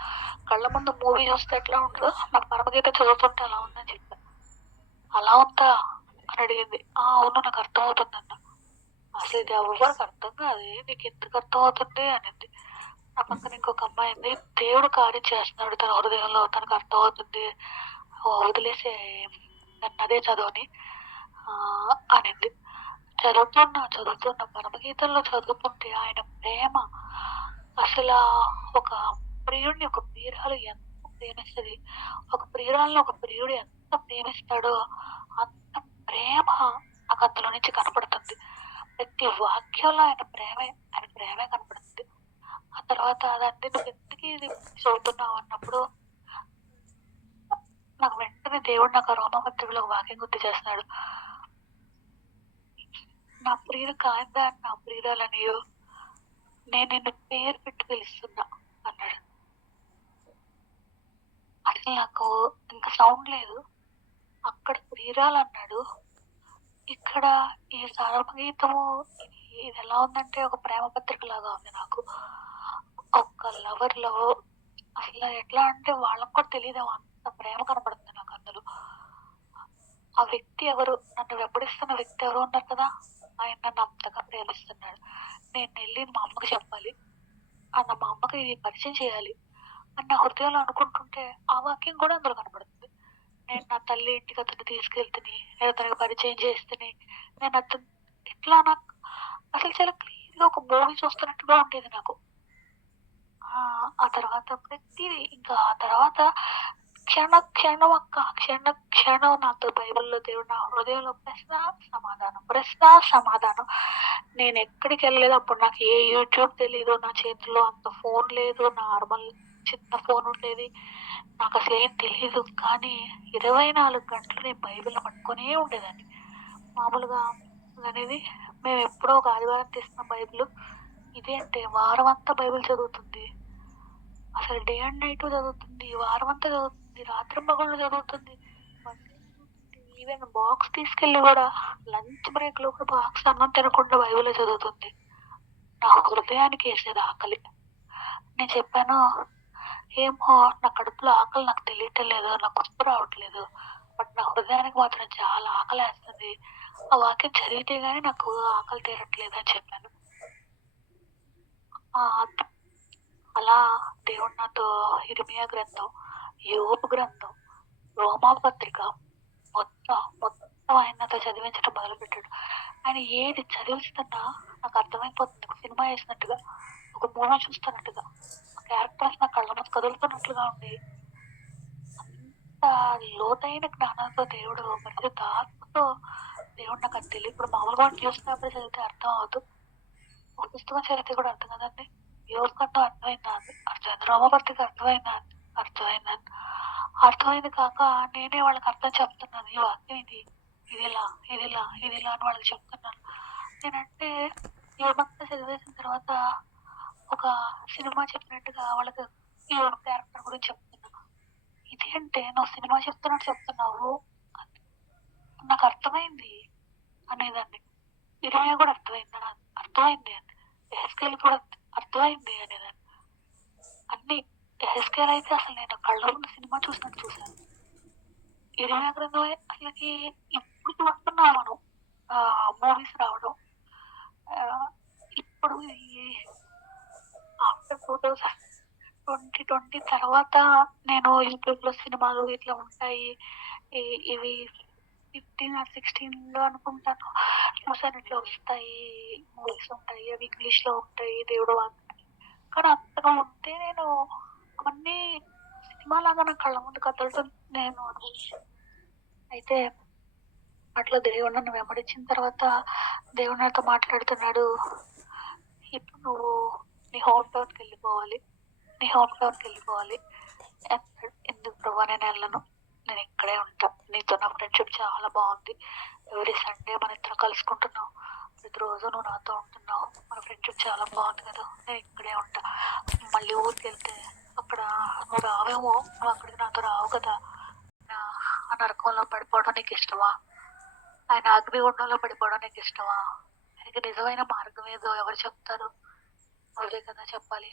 కళ్ళ ముందు మూవీ చూస్తే ఎట్లా ఉంటుందో నాకు పరమగీతం చదువుతుంటే అలా ఉందని చెప్పా. అలా ఉందా అని అడిగింది. అవును నాకు అర్థమవుతుంది అన్న. అసలు ఇది ఎవరికి అర్థం కాదు, నీకు ఎందుకు అర్థమవుతుంది అనింది. నా పక్కన ఇంకొక అమ్మాయి ఉంది, దేవుడు కార్యం చేస్తున్నాడు తన హృదయంలో, తనకు అర్థమవుతుంది, వదిలేసే నన్ను అదే చదువుని అనింది. చదువుతున్న పరమగీతంలో చదువుతుంటే ఆయన ప్రేమ అసలు ఒక ప్రియుడిని ఒక ప్రియురాలు ఎంత ప్రేమిస్తుంది, ఒక ప్రియురాలను ఒక ప్రియుడు ఎంత ప్రేమిస్తాడో అంత ప్రేమ నాకు అందులో నుంచి కనపడుతుంది. ప్రతి వాక్యంలో ఆయన ప్రేమే కనపడుతుంది. ఆ తర్వాత అదంటే నువ్వు ఎందుకు ఇది చదువుతున్నావు అన్నప్పుడు నాకు వెంటనే దేవుడు నాకు రోమపత్రికలో వాక్యం గుర్తు చేస్తున్నాడు. నా ప్రియుడు కాందా నా ప్రియురాలనియో నేను నిన్ను పేరు పెట్టి పిలుస్తున్నా అన్నాడు. అసలు నాకు ఇంకా సౌండ్ లేదు. అక్కడ ప్రియురాలు అన్నాడు, ఇక్కడ ఈ సర్వగీతము ఇది ఎలా ఉందంటే ఒక ప్రేమ పత్రిక లాగా ఉంది. నాకు ఒక లవర్ లవ్ అసలు ఎట్లా అంటే వాళ్ళకు కూడా తెలియదు, అంత ప్రేమ కనపడుతుంది నాకు అందులో. ఆ వ్యక్తి ఎవరు, నన్ను వెంబడిస్తున్న వ్యక్తి ఎవరు ఉన్నారు కదా, ఆయన నన్ను అంతగా ప్రేమిస్తున్నాడు. నేను వెళ్ళి మా అమ్మకి చెప్పాలి అన్న, మా అమ్మకి ఇది పరిచయం చేయాలి అన్న హృదయంలో అనుకుంటుంటే ఆ వాక్యం కూడా అందులో కనపడుతుంది. నేను నా తల్లి ఇంటికి అతన్ని తీసుకెళ్తుని, నేను అతనికి పరిచయం చేస్తుని, నేను అతను ఇట్లా నాకు అసలు చాలా క్లియర్గా ఒక మూవీ చూస్తున్నట్టుగా ఉండేది నాకు. ఆ తర్వాత ప్రతిదీ ఇంకా ఆ తర్వాత క్షణం నాతో బైబిల్లో దేవుడు నా హృదయంలో ప్రశ్న సమాధానం. నేను ఎక్కడికి వెళ్ళలేదు అప్పుడు. నాకు ఏ యూట్యూబ్ తెలీదు, నా చేతిలో అంత ఫోన్ లేదు, నార్మల్ చిన్న ఫోన్ ఉండేది, నాకు అసలు ఏం తెలియదు. కానీ 24 గంటలు నేను బైబిల్ పట్టుకునే ఉండేదాన్ని. మామూలుగా అనేది మేము ఎప్పుడో ఒక ఆదివారం తీసిన బైబిల్ ఇదేంటే వారం అంతా బైబిల్ చదువుతుంది. అసలు డే అండ్ నైట్ చదువుతుంది, వారం అంతా చదువుతుంది, రాత్రి మగళ్ళు చదువుతుంది. ఈవెన్ బాక్స్ తీసుకెళ్ళి కూడా లంచ్ బ్రేక్ లో కూడా బాక్స్ అన్నం తినకుండా బైబిల్ చదువుతుంది. నా హృదయానికి వేసేది ఆకలి. నేను చెప్పాను, ఏమో నా కడుపులో ఆకలి నాకు తెలియటం లేదు, నాకు గుర్తు రావట్లేదు, బట్ నా హృదయానికి మాత్రం చాలా ఆకలి వేస్తుంది. ఆ వాక్యం చదివితే గానీ నాకు ఆకలి తీరట్లేదు అని చెప్పాను. అలా దేవుడు నాతో ఇర్మియా గ్రంథం, యోబు గ్రంథం, రోమాపత్రిక మొత్తం ఆయన నాతో చదివించడం మొదలుపెట్టాడు. ఆయన ఏది చదివిస్తున్నా నాకు అర్థమైపోతుంది. ఒక సినిమా వేసినట్టుగా, ఒక మూవీ చూస్తున్నట్టుగా, క్యారెక్టర్స్ నా కళ్ళ మీద కదులుతున్నట్లుగా ఉండి అంత లోతైన జ్ఞానంతో దేవుడు పరిశుద్ధ ఆత్మతో దేవుడు నాకు అది తెలియదు. ఇప్పుడు మామూలుగా న్యూస్ పేపర్ చదివితే అర్థం అవుతుంది, ఒక పుస్తకం చదివితే కూడా అర్థం కదండి. యోగ కంటూ అర్థమైందా అండి, చంద్రరామపత్రిక అర్థమైందా అండి, అర్థమైందండి. అర్థమైంది కాక నేనే వాళ్ళకి అర్థం చెప్తున్నాను. ఈ వాక్యం ఇది. ఇదిలా, ఇదిలా, ఇదిలా అని వాళ్ళకి చెప్తున్నాను. నేనంటే ఏమంతా చదివేసిన తర్వాత ఒక సినిమా చెప్పినట్టుగా వాళ్ళకి ఈ క్యారెక్టర్ గురించి చెప్తున్నా. ఇదేంటే నువ్వు సినిమా చెప్తున్నట్టు చెప్తున్నావు. నాకు అర్థమైంది అనేదాన్ని. ఇరవై కూడా అర్థమైంది. అర్థమైంది అని. ఎహెస్కేల్ కూడా అర్థమైంది అనేదాన్ని. అన్ని ఎహెస్కేల్ అయితే అసలు నేను కళ్ళ ముందు సినిమా చూసినట్టు చూశాను. ఇరవై గ్రంథం అసలుకి ఇప్పుడు చూస్తున్నాం మనం మూవీస్ రావడం. ఇప్పుడు ఈ ఆఫ్టర్ 2020 తర్వాత నేను యూట్యూబ్ లో సినిమాలు ఇట్లా ఉంటాయి. ఇవి 15 or 16 అనుకుంటాను చూసాను. ఇట్లా వస్తాయి మూవీస్ ఉంటాయి. అవి ఇంగ్లీష్ లో ఉంటాయి. దేవుడు కానీ అంతగా ఉంటే నేను అవన్నీ సినిమాలాగా నా కళ్ళ ముందు కదులుతుంది. నేను అయితే అట్లా దేవుడు నన్ను వెంబడించిన తర్వాత దేవుడు నాతో మాట్లాడుతున్నాడు. ఇప్పుడు నువ్వు నీ హోమ్ టౌన్కి వెళ్ళిపోవాలి. నీ హోమ్ టౌన్కి వెళ్ళిపోవాలి. ఎందుకు ప్రభా నేను వెళ్ళను, నేను ఇక్కడే ఉంటా. నీతో నా ఫ్రెండ్షిప్ చాలా బాగుంది. ఎవ్రీ సండే మన ఇద్దరం కలుసుకుంటున్నావు. ప్రతిరోజు నువ్వు నాతో ఉంటున్నావు. మన ఫ్రెండ్షిప్ చాలా బాగుంది కదా, నేను ఇక్కడే ఉంటా. మళ్ళీ ఊరికి వెళ్తే అక్కడ నువ్వు రావేమో, నువ్వు అక్కడికి నాతో రావు కదా. ఆ నరకంలో పడిపోవడం నీకు ఇష్టమా? ఆయన అగ్నిగుండంలో పడిపోవడం నీకు ఇష్టమా? ఆయనకి నిజమైన మార్గం ఏదో ఎవరు చెప్తారు? నువ్వే కదా చెప్పాలి.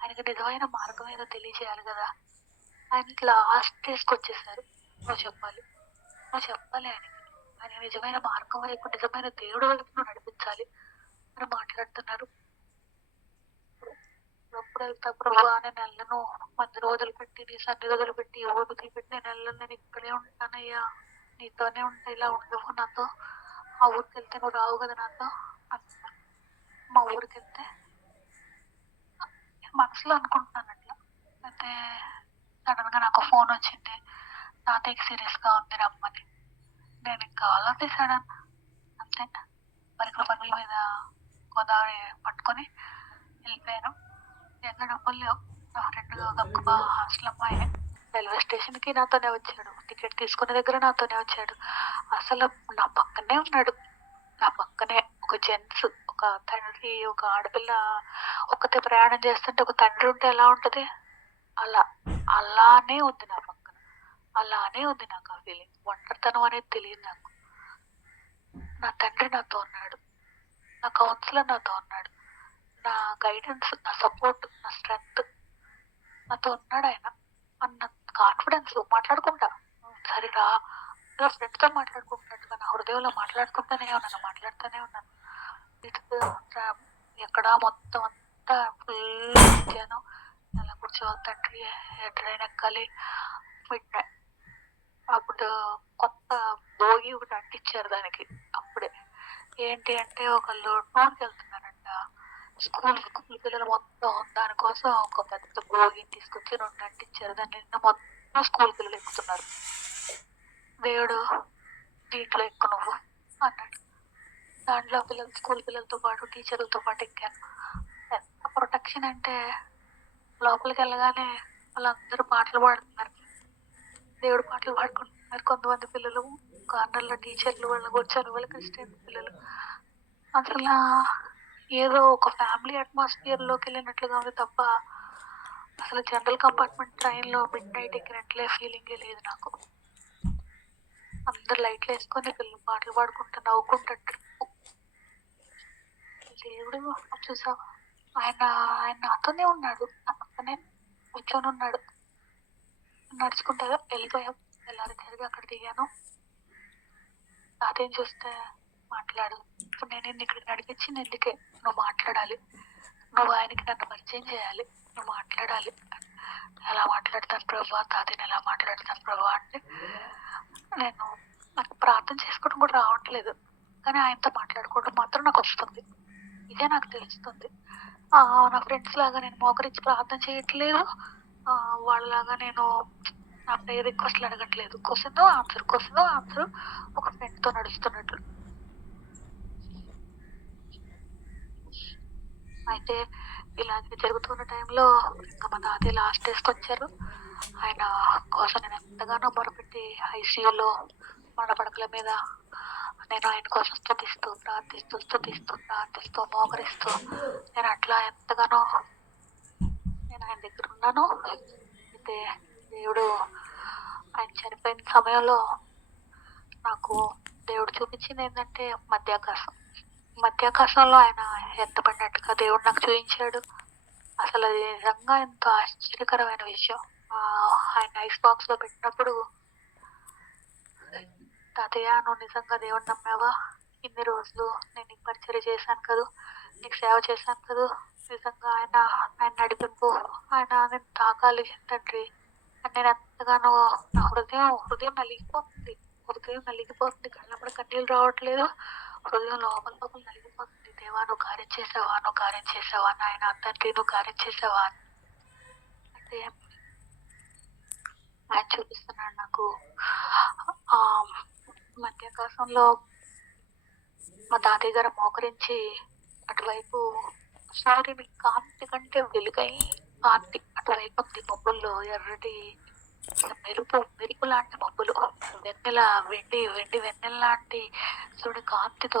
ఆయనకి నిజమైన మార్గం ఏదో తెలియచేయాలి కదా. ఆయన లాస్ట్ స్టేజ్కి వచ్చేసారు. నువ్వు చెప్పాలి, నువ్వు చెప్పాలి ఆయనకి. ఆయన నిజమైన మార్గం వైపు, నిజమైన దేవుడు వైపు నువ్వు నడిపించాలి అని మాట్లాడుతున్నారు. ఎప్పుడైతే ప్రభా నేను వెళ్ళను, 10 రోజులు పెట్టి నీ సన్ని రోజులు పెట్టి ఊరికి పెట్టి నేను వెళ్ళను, నేను ఇక్కడే ఉంటానయ్యా, నీతోనే ఉంటా, ఇలా ఉండవు నాతో. ఆ ఊరికి వెళ్తే నువ్వు రావు కదా నాతో అంటున్నా. మా ఊరికి వెళ్తే మనసులో అనుకుంటున్నాను అట్లా. అయితే సడన్ గా నాకు ఫోన్ వచ్చింది, తాతయ్యకి సీరియస్ గా ఉంది రమ్మని. నేను ఇంకా ఆల్రెడీ సడన్ అంతే పరుగుల మీద గోదావరి పట్టుకొని వెళ్ళిపోయాను. ఎక్కడ డబ్బులు లేవు. నా ఫ్రెండ్ గబగబా హాస్టల్ అమ్మాయి రైల్వే స్టేషన్ కి నాతోనే వచ్చాడు. టికెట్ తీసుకునే దగ్గర నాతోనే వచ్చాడు. అసలు నా పక్కనే ఉన్నాడు. నా పక్కనే ఒక జెంట్స్, ఒక తండ్రి, ఒక ఆడపిల్ల ఒక్కతే ప్రయాణం చేస్తుంటే ఒక తండ్రి ఉంటే ఎలా ఉంటది, అలానే ఉంది నా పక్కన. అలానే ఉంది నాకు ఆ ఫీలింగ్. ఒంటరితనం అనేది తెలియదు నాకు. నా తండ్రి నాతో ఉన్నాడు, నా కౌన్సిలర్ నాతో ఉన్నాడు, నా గైడెన్స్, నా సపోర్ట్, నా స్ట్రెంగ్త్ నాతో ఉన్నాడు. ఆయన అన్న కాన్ఫిడెన్స్. మాట్లాడుకుంటా సరేరా ఫ్రెండ్ తో మాట్లాడుకుంటున్నట్టుగా నా హృదయంలో మాట్లాడుకుంటూనే ఉన్నాను. ఎక్కడ మొత్తం అంతా ఫుల్ ఇచ్చాను. అలా కూర్చోవాలి తండ్రి, ట్రైన్ ఎక్కాలి. అప్పుడు కొత్త భోగి ఒకటి అంటించారు దానికి. అప్పుడే ఏంటి అంటే ఒకళ్ళు టూర్కి వెళ్తున్నారంట. స్కూల్ పిల్లలు మొత్తం దానికోసం ఒక పెద్ద భోగి తీసుకొచ్చి 2 అంటించారు. దాన్ని నిన్న మొత్తం స్కూల్ పిల్లలు ఎక్కుతున్నారు. దేవుడు దీంట్లో ఎక్కువ నువ్వు అన్నాడు. దాంట్లో స్కూల్ పిల్లలతో పాటు టీచర్లతో పాటు ఎక్కాను. ఎంత ప్రొటెక్షన్ అంటే లోపలికి వెళ్ళగానే వాళ్ళందరూ పాటలు పాడుతున్నారు, దేవుడు పాటలు పాడుకుంటున్నారు. కొంతమంది పిల్లలు కార్నర్లో టీచర్లు వాళ్ళకి వచ్చారు, వాళ్ళ క్రిస్టియన్ పిల్లలు. అసలు ఏదో ఒక ఫ్యామిలీ అట్మాస్ఫియర్ లోకి వెళ్ళినట్లుగా ఉంది తప్ప అసలు జనరల్ కంపార్ట్మెంట్ ట్రైన్ లో మిడ్ నైట్ ఎక్కినట్లే ఫీలింగే లేదు నాకు. అందరు లైట్లు వేసుకొని పిల్లలు పాటలు పాడుకుంటూ నవ్వుకుంటారు. దేవుడు చూసావా, ఆయన నాతోనే ఉన్నాడు, పక్కనే కూర్చొని ఉన్నాడు. నడుచుకుంటా వెళ్ళిపోయాం. తెల్లారి అక్కడ దిగాను. తాతయ్యని చూస్తే మాట్లాడు, ఇప్పుడు నేను ఇక్కడికి నడిపించి ఎందుకే, నువ్వు మాట్లాడాలి, నువ్వు ఆయనకి నన్ను పరిచయం చేయాలి, నువ్వు మాట్లాడాలి. ఎలా మాట్లాడతాను ప్రభా, తాతయ్యని ఎలా మాట్లాడతాను ప్రభా అంటే నాకు ప్రార్థన చేసుకోవడం కూడా రావట్లేదు, కానీ ఆయనతో మాట్లాడుకోవడం మాత్రం నాకు వస్తుంది. ఇదే నాకు తెలుస్తుంది. నా ఫ్రెండ్స్ లాగా నేను మోకరించి ప్రార్థన చేయట్లేదు, వాళ్ళలాగా నేను నా ప్రేయర్ రిక్వెస్ట్లు అడగట్లేదు. క్వశ్చన్ ఆన్సర్ ఒక ఫ్రెండ్ తో నడుస్తున్నట్లు. అయితే ఇలాగే జరుగుతున్న టైంలో ఇంకా మా తాతయ్య లాస్ట్ డేస్‌కొచ్చారు. ఆయన కోసం నేను ఎంతగానో మొరపెట్టి ఐసీయూలో మన పడకల మీద నేను ఆయన కోసం ప్రార్థిస్తూ, మోకరిస్తూ నేను అట్లా ఎంతగానో నేను ఆయన దగ్గర ఉన్నాను. అయితే దేవుడు ఆయన చనిపోయిన సమయంలో నాకు దేవుడు చూపించింది ఏంటంటే మధ్యాకాశంలో ఆయన ఎత్తబడినట్టుగా దేవుడు నాకు చూపించాడు. అసలు అది నిజంగా ఎంతో ఆశ్చర్యకరమైన విషయం. ఆయన ఐస్ బాక్స్ లో పెట్టినప్పుడు తాతయ్య నువ్వు నిజంగా దేవుడిని నమ్మావా? ఇన్ని రోజులు నేను నీకు పరిచర్య చేశాను కదూ, నీకు సేవ చేశాను కదూ, నిజంగా ఆయన నడిపింపు, ఆయన నేను తాకాలి తండ్రి అని నేను ఎంతగానో నా హృదయం నలిగిపోతుంది. కళ్ళప్పుడు కన్నీళ్ళు రావట్లేదు, హృదయం లోపల నలిగిపోతుంది. దేవా నువ్వు కార్యం చేసావా నాయన తండ్రి, నువ్వు కార్యం చేసావా అంటే ఆయన చూపిస్తున్నాడు నాకు. ఆ మధ్యాకాశంలో మా తాతయ్య గారు మోకరించి అటువైపు సూర్యుని కాంతి కంటే వెలుగై కాంతి అటువైపు ఉంది. మబ్బుల్లో ఎర్రటి మెరుపు లాంటి మబ్బులు, వెండి వెన్నెల లాంటి సూర్యుడి కాంతితో,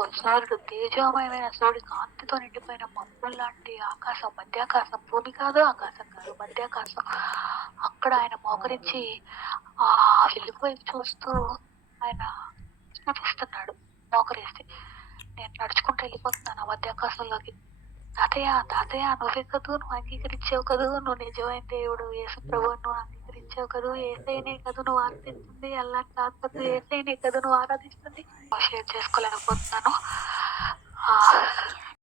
తేజోమయమైన సూర్యుడి కాంతితో నిండిపోయిన మబ్బులు లాంటి ఆకాశం, మధ్యాకాశం, భూమి కాదు ఆకాశం కాదు మధ్యాకాశం. అక్కడ ఆయన మోకరించి ఆ వెలుగు వైపు చూస్తూ ఆయన చూపిస్తున్నాడు. మోకరిస్తే నేను నడుచుకుంటూ వెళ్ళిపోతున్నాను ఆ మధ్యాకాశంలోకి. తాతయ్య నువ్వే కదూ, నువ్వు అంగీకరించావు కదూ, నువ్వు నిజమైన దేవుడు యేసు ప్రభువు, నువ్వు అంగీకరించావు కదూ, ఏసైనే కదూ నువ్వు ఆరాధిస్తుంది, అల్లా కాదు ఏసైనే కదూ నువ్వు ఆరాధిస్తుంది. షేర్ చేసుకోలేకపోతున్నాను.